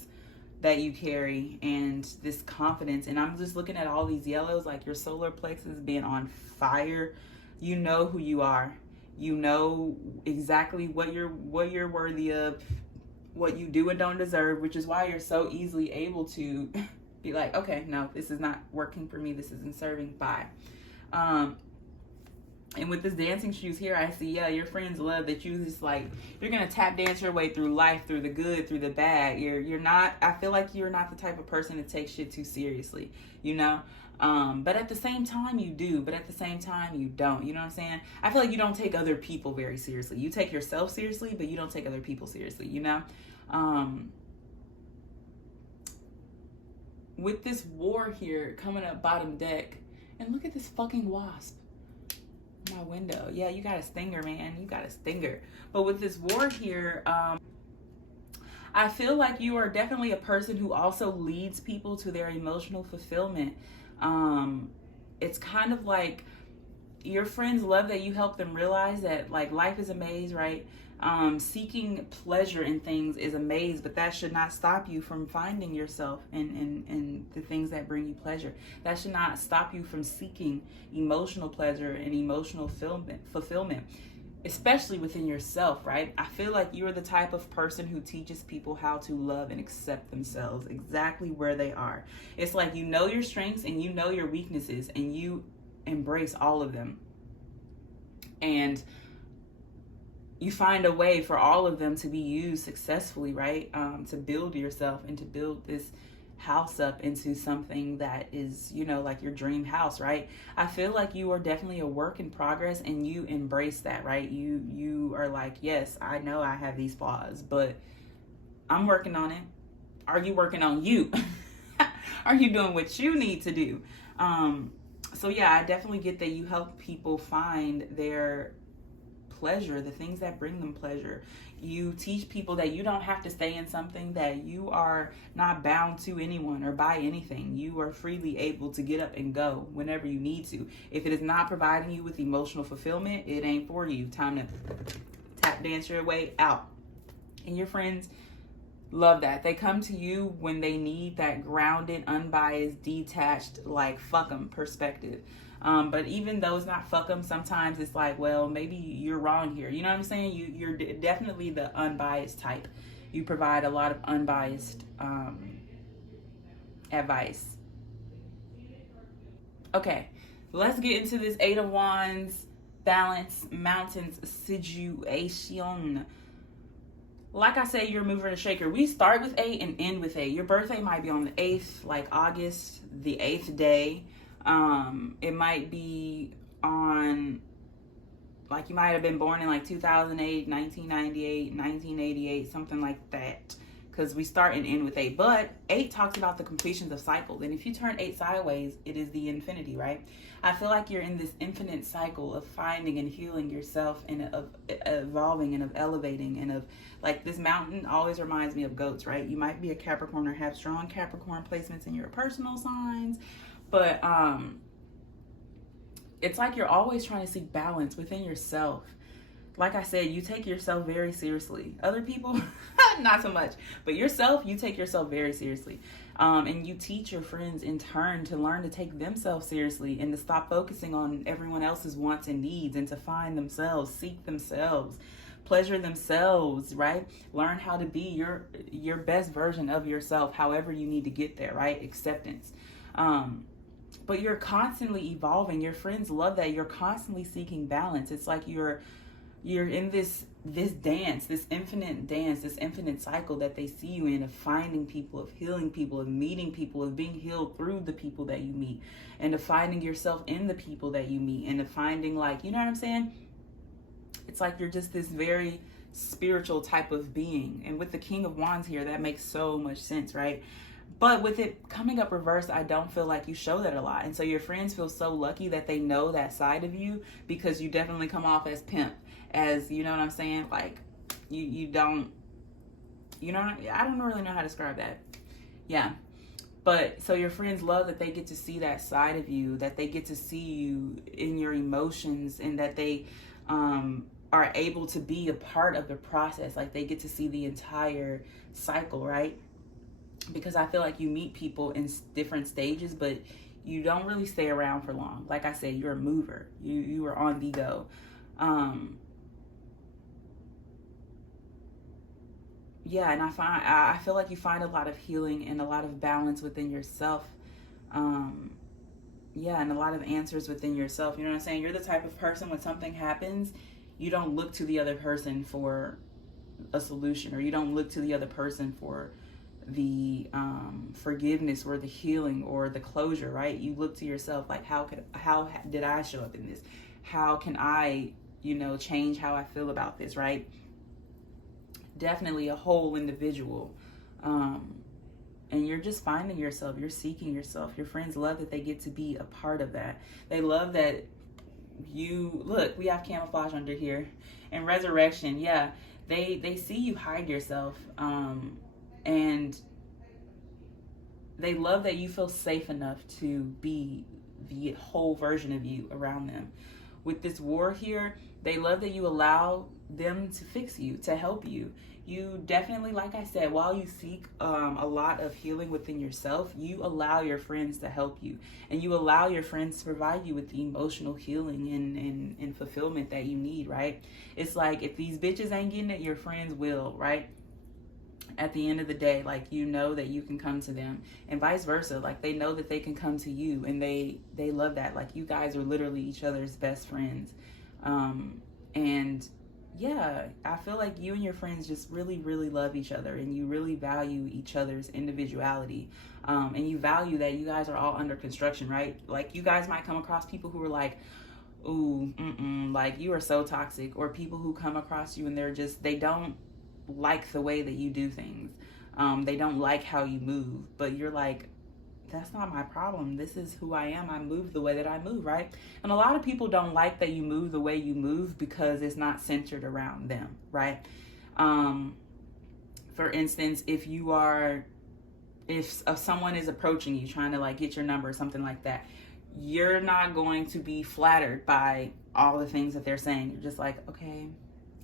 that you carry, and this confidence. And I'm just looking at all these yellows, like your solar plexus being on fire. You know who you are. You know exactly what you're worthy of, what you do and don't deserve, which is why you're so easily able to be like, okay, no, this is not working for me. This isn't serving. Bye. And with this dancing shoes here, I see, yeah, your friends love that you just like, you're going to tap dance your way through life, through the good, through the bad. You're not, I feel like you're not the type of person to take shit too seriously, you know? But at the same time you do, but at the same time you don't, you know what I'm saying? I feel like you don't take other people very seriously. You take yourself seriously, but you don't take other people seriously, you know? With this war here coming up bottom deck, and look at this fucking wasp. My window. Yeah, you got a stinger, man. You got a stinger. But with this war here, I feel like you are definitely a person who also leads people to their emotional fulfillment. It's kind of like your friends love that you help them realize that like life is a maze, right? Seeking pleasure in things is a maze, but that should not stop you from finding yourself in the things that bring you pleasure. That should not stop you from seeking emotional pleasure and emotional fulfillment, especially within yourself, right? I feel like you're the type of person who teaches people how to love and accept themselves exactly where they are. It's like you know your strengths and you know your weaknesses and you embrace all of them. And you find a way for all of them to be used successfully, right? To build yourself and to build this house up into something that is, you know, like your dream house, right? I feel like you are definitely a work in progress and you embrace that, right? You are like, yes, I know I have these flaws, but I'm working on it. Are you working on you? Are you doing what you need to do? So yeah, I definitely get that you help people find their pleasure, the things that bring them pleasure. You teach people that you don't have to stay in something, that you are not bound to anyone or by anything. You are freely able to get up and go whenever you need to. If it is not providing you with emotional fulfillment, it ain't for you. Time to tap dance your way out. And your friends love that. They come to you when they need that grounded, unbiased, detached, like fuck 'em perspective. But even though it's not fuck 'em, sometimes it's like, well, maybe you're wrong here. You know what I'm saying? You're definitely the unbiased type. You provide a lot of unbiased advice. Okay, let's get into this Eight of Wands balance mountains situation. Like I say, you're a mover and a shaker. We start with 8 and end with 8. Your birthday might be on the 8th, like August, the 8th day. It might be on, like you might have been born in like 2008, 1998, 1988, something like that. Because we start and end with 8. But 8 talks about the completions of cycles. And if you turn 8 sideways, it is the infinity, right? I feel like you're in this infinite cycle of finding and healing yourself and of evolving and of elevating and of, like, this mountain always reminds me of goats, right? You might be a Capricorn or have strong Capricorn placements in your personal signs, but it's like you're always trying to seek balance within yourself. Like I said, you take yourself very seriously. Other people, not so much. But yourself, you take yourself very seriously. And you teach your friends in turn to learn to take themselves seriously and to stop focusing on everyone else's wants and needs and to find themselves, seek themselves, pleasure themselves, right? Learn how to be your best version of yourself, however you need to get there, right? Acceptance. But you're constantly evolving. Your friends love that. You're constantly seeking balance. It's like you're in this dance, this infinite cycle that they see you in, of finding people, of healing people, of meeting people, of being healed through the people that you meet, and of finding yourself in the people that you meet, and of finding, like, you know what I'm saying? It's like you're just this very spiritual type of being. And with the King of Wands here, that makes so much sense, right? But with it coming up reversed, I don't feel like you show that a lot. And so your friends feel so lucky that they know that side of you, because you definitely come off as pimp, as, you know what I'm saying? Like, you don't, you know, I don't really know how to describe that. Yeah. But so your friends love that they get to see that side of you, that they get to see you in your emotions, and that they are able to be a part of the process. Like, they get to see the entire cycle, right? Because I feel like you meet people in different stages, but you don't really stay around for long. Like I said, you're a mover. You are on the go. yeah, and I feel like you find a lot of healing and a lot of balance within yourself. Um, yeah, and a lot of answers within yourself. You know what I'm saying? You're the type of person, when something happens, you don't look to the other person for a solution, or you don't look to the other person for the forgiveness or the healing or the closure, right? You look to yourself, like, how did I show up in this? How can I, change how I feel about this, right? Definitely a whole individual. And you're just finding yourself, you're seeking yourself. Your friends love that they get to be a part of that. They love that look, we have camouflage under here. And resurrection, yeah, they see you hide yourself. And they love that you feel safe enough to be the whole version of you around them. With this war here, they love that you allow them to fix you, to help you. You definitely, like I said, while you seek a lot of healing within yourself, you allow your friends to help you. And you allow your friends to provide you with the emotional healing and fulfillment that you need, right? It's like, if these bitches ain't getting it, your friends will, right? At the end of the day, like, you know that you can come to them, and vice versa. Like, they know that they can come to you, and they love that. Like, you guys are literally each other's best friends. And yeah, I feel like you and your friends just really, really love each other, and you really value each other's individuality. And you value that you guys are all under construction, right? Like, you guys might come across people who are like, ooh, like, you are so toxic, or people who come across you and they don't like the way that you do things. They don't like how you move, but you're like, that's not my problem. This is who I am. I move the way that I move, right? And a lot of people don't like that you move the way you move because it's not centered around them, right? For instance, if someone is approaching you, trying to like get your number or something like that, you're not going to be flattered by all the things that they're saying. You're just like, okay,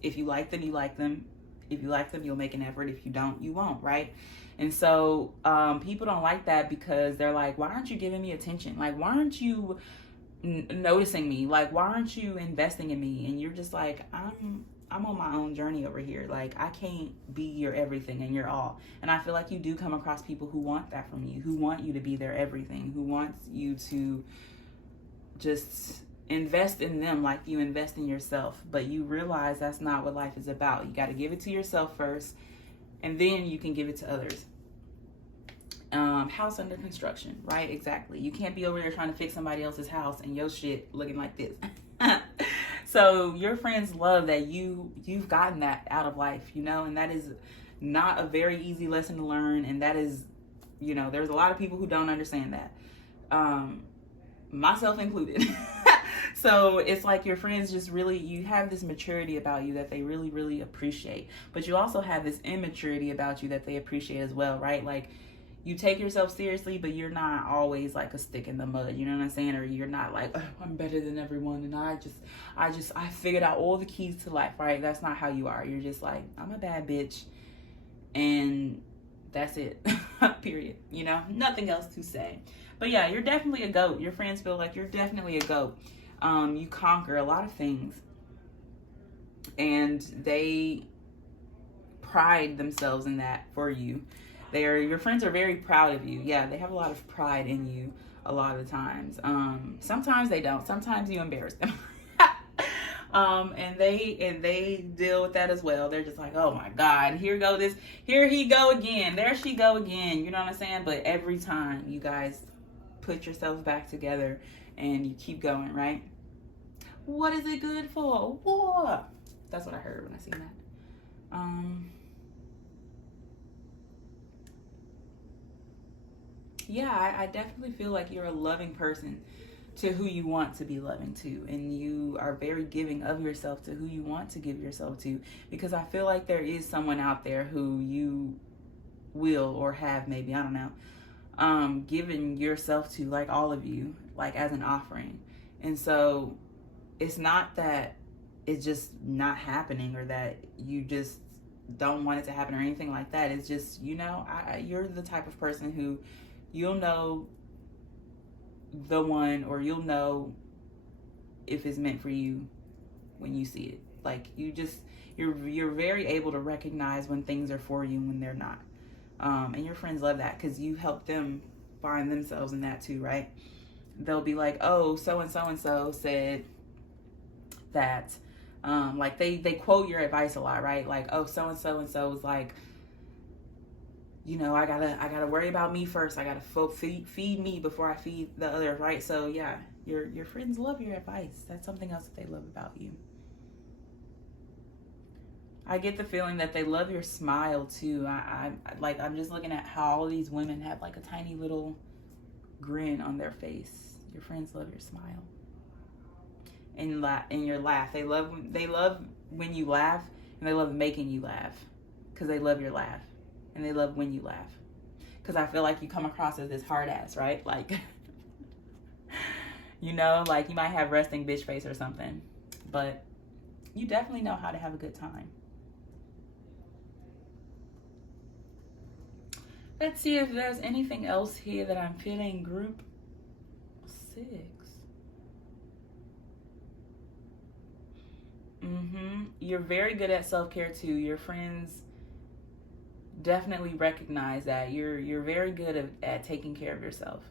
if you like them, you like them. If you like them, you'll make an effort. If you don't, you won't, right? And so people don't like that because they're like, why aren't you giving me attention? Like, why aren't you noticing me? Like, why aren't you investing in me? And you're just like, I'm on my own journey over here. Like, I can't be your everything and your all. And I feel like you do come across people who want that from you, who want you to be their everything, who wants you to just invest in them like you invest in yourself. But you realize that's not what life is about. You got to give it to yourself first, and then you can give it to others. House under construction, right? Exactly. You can't be over there trying to fix somebody else's house and your shit looking like this. So your friends love that you've gotten that out of life, and that is not a very easy lesson to learn. And that is, there's a lot of people who don't understand that, myself included. So it's like your friends just really, you have this maturity about you that they really, really appreciate. But you also have this immaturity about you that they appreciate as well, right? Like, you take yourself seriously, but you're not always like a stick in the mud, you know what I'm saying? Or you're not like, oh, I'm better than everyone, and I figured out all the keys to life, right? That's not how you are. You're just like, I'm a bad bitch, and that's it. Period. Nothing else to say. But yeah, you're definitely a goat. Your friends feel like you're definitely a goat. You conquer a lot of things, and they pride themselves in that for you. Your friends are very proud of you. Yeah, they have a lot of pride in you a lot of the times. Sometimes they don't. Sometimes you embarrass them. And they deal with that as well. They're just like, oh my God, here he go again. There she go again. You know what I'm saying? But every time you guys put yourselves back together and you keep going, right? What is it good for? War. That's what I heard when I seen that. Yeah, I definitely feel like you're a loving person to who you want to be loving to, and you are very giving of yourself to who you want to give yourself to, because I feel like there is someone out there who you will, or have maybe, I don't know, given yourself to, like all of you, like as an offering. And so it's not that it's just not happening, or that you just don't want it to happen or anything like that. It's just, you're the type of person who you'll know the one, or you'll know if it's meant for you when you see it. Like you're very able to recognize when things are for you and when they're not. And your friends love that because you help them find themselves in that too, right? They'll be like, oh, so and so said that, like they quote your advice a lot, right? Like, oh, so and so was like, you know, I gotta worry about me first. I gotta feed me before I feed the others, right? So yeah, your friends love your advice. That's something else that they love about you. I get the feeling that they love your smile too. I'm just looking at how all these women have like a tiny little grin on their face. Your friends love your smile and your laugh. They love when you laugh, and they love making you laugh because they love your laugh, and they love when you laugh because I feel like you come across as this hard ass, right? Like, you know, like you might have resting bitch face or something, but you definitely know how to have a good time. Let's see if there's anything else here that I'm feeling. Group 6. You're very good at self-care too. Your friends definitely recognize that. You're very good at taking care of yourself.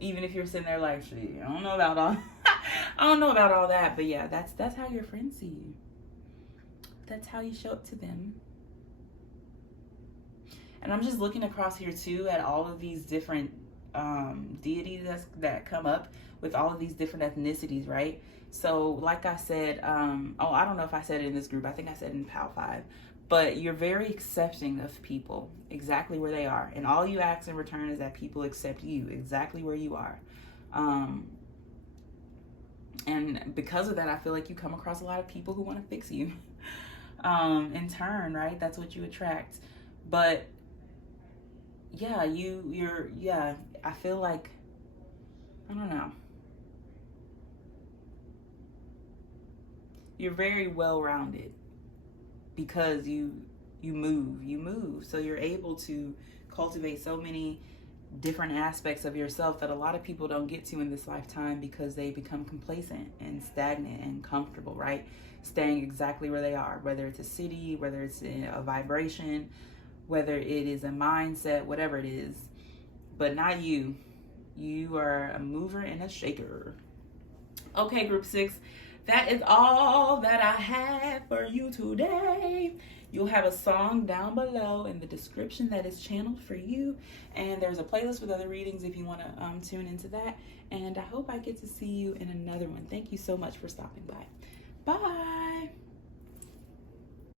Even if you're sitting there like, shit, I don't know about all that, but yeah, that's how your friends see you. That's how you show up to them. And I'm just looking across here too at all of these different deities that come up with all of these different ethnicities, right? So like I said, I don't know if I said it in this group. I think I said it in PAL 5. But you're very accepting of people exactly where they are. And all you ask in return is that people accept you exactly where you are. And because of that, I feel like you come across a lot of people who want to fix you in turn, right? That's what you attract. But yeah, I feel like, I don't know. You're very well-rounded because you move. So you're able to cultivate so many different aspects of yourself that a lot of people don't get to in this lifetime because they become complacent and stagnant and comfortable, right? Staying exactly where they are, whether it's a city, whether it's a vibration, whether it is a mindset, whatever it is. But not you. You are a mover and a shaker. Okay, group 6. That is all that I have for you today. You'll have a song down below in the description that is channeled for you. And there's a playlist with other readings if you want to tune into that. And I hope I get to see you in another one. Thank you so much for stopping by. Bye.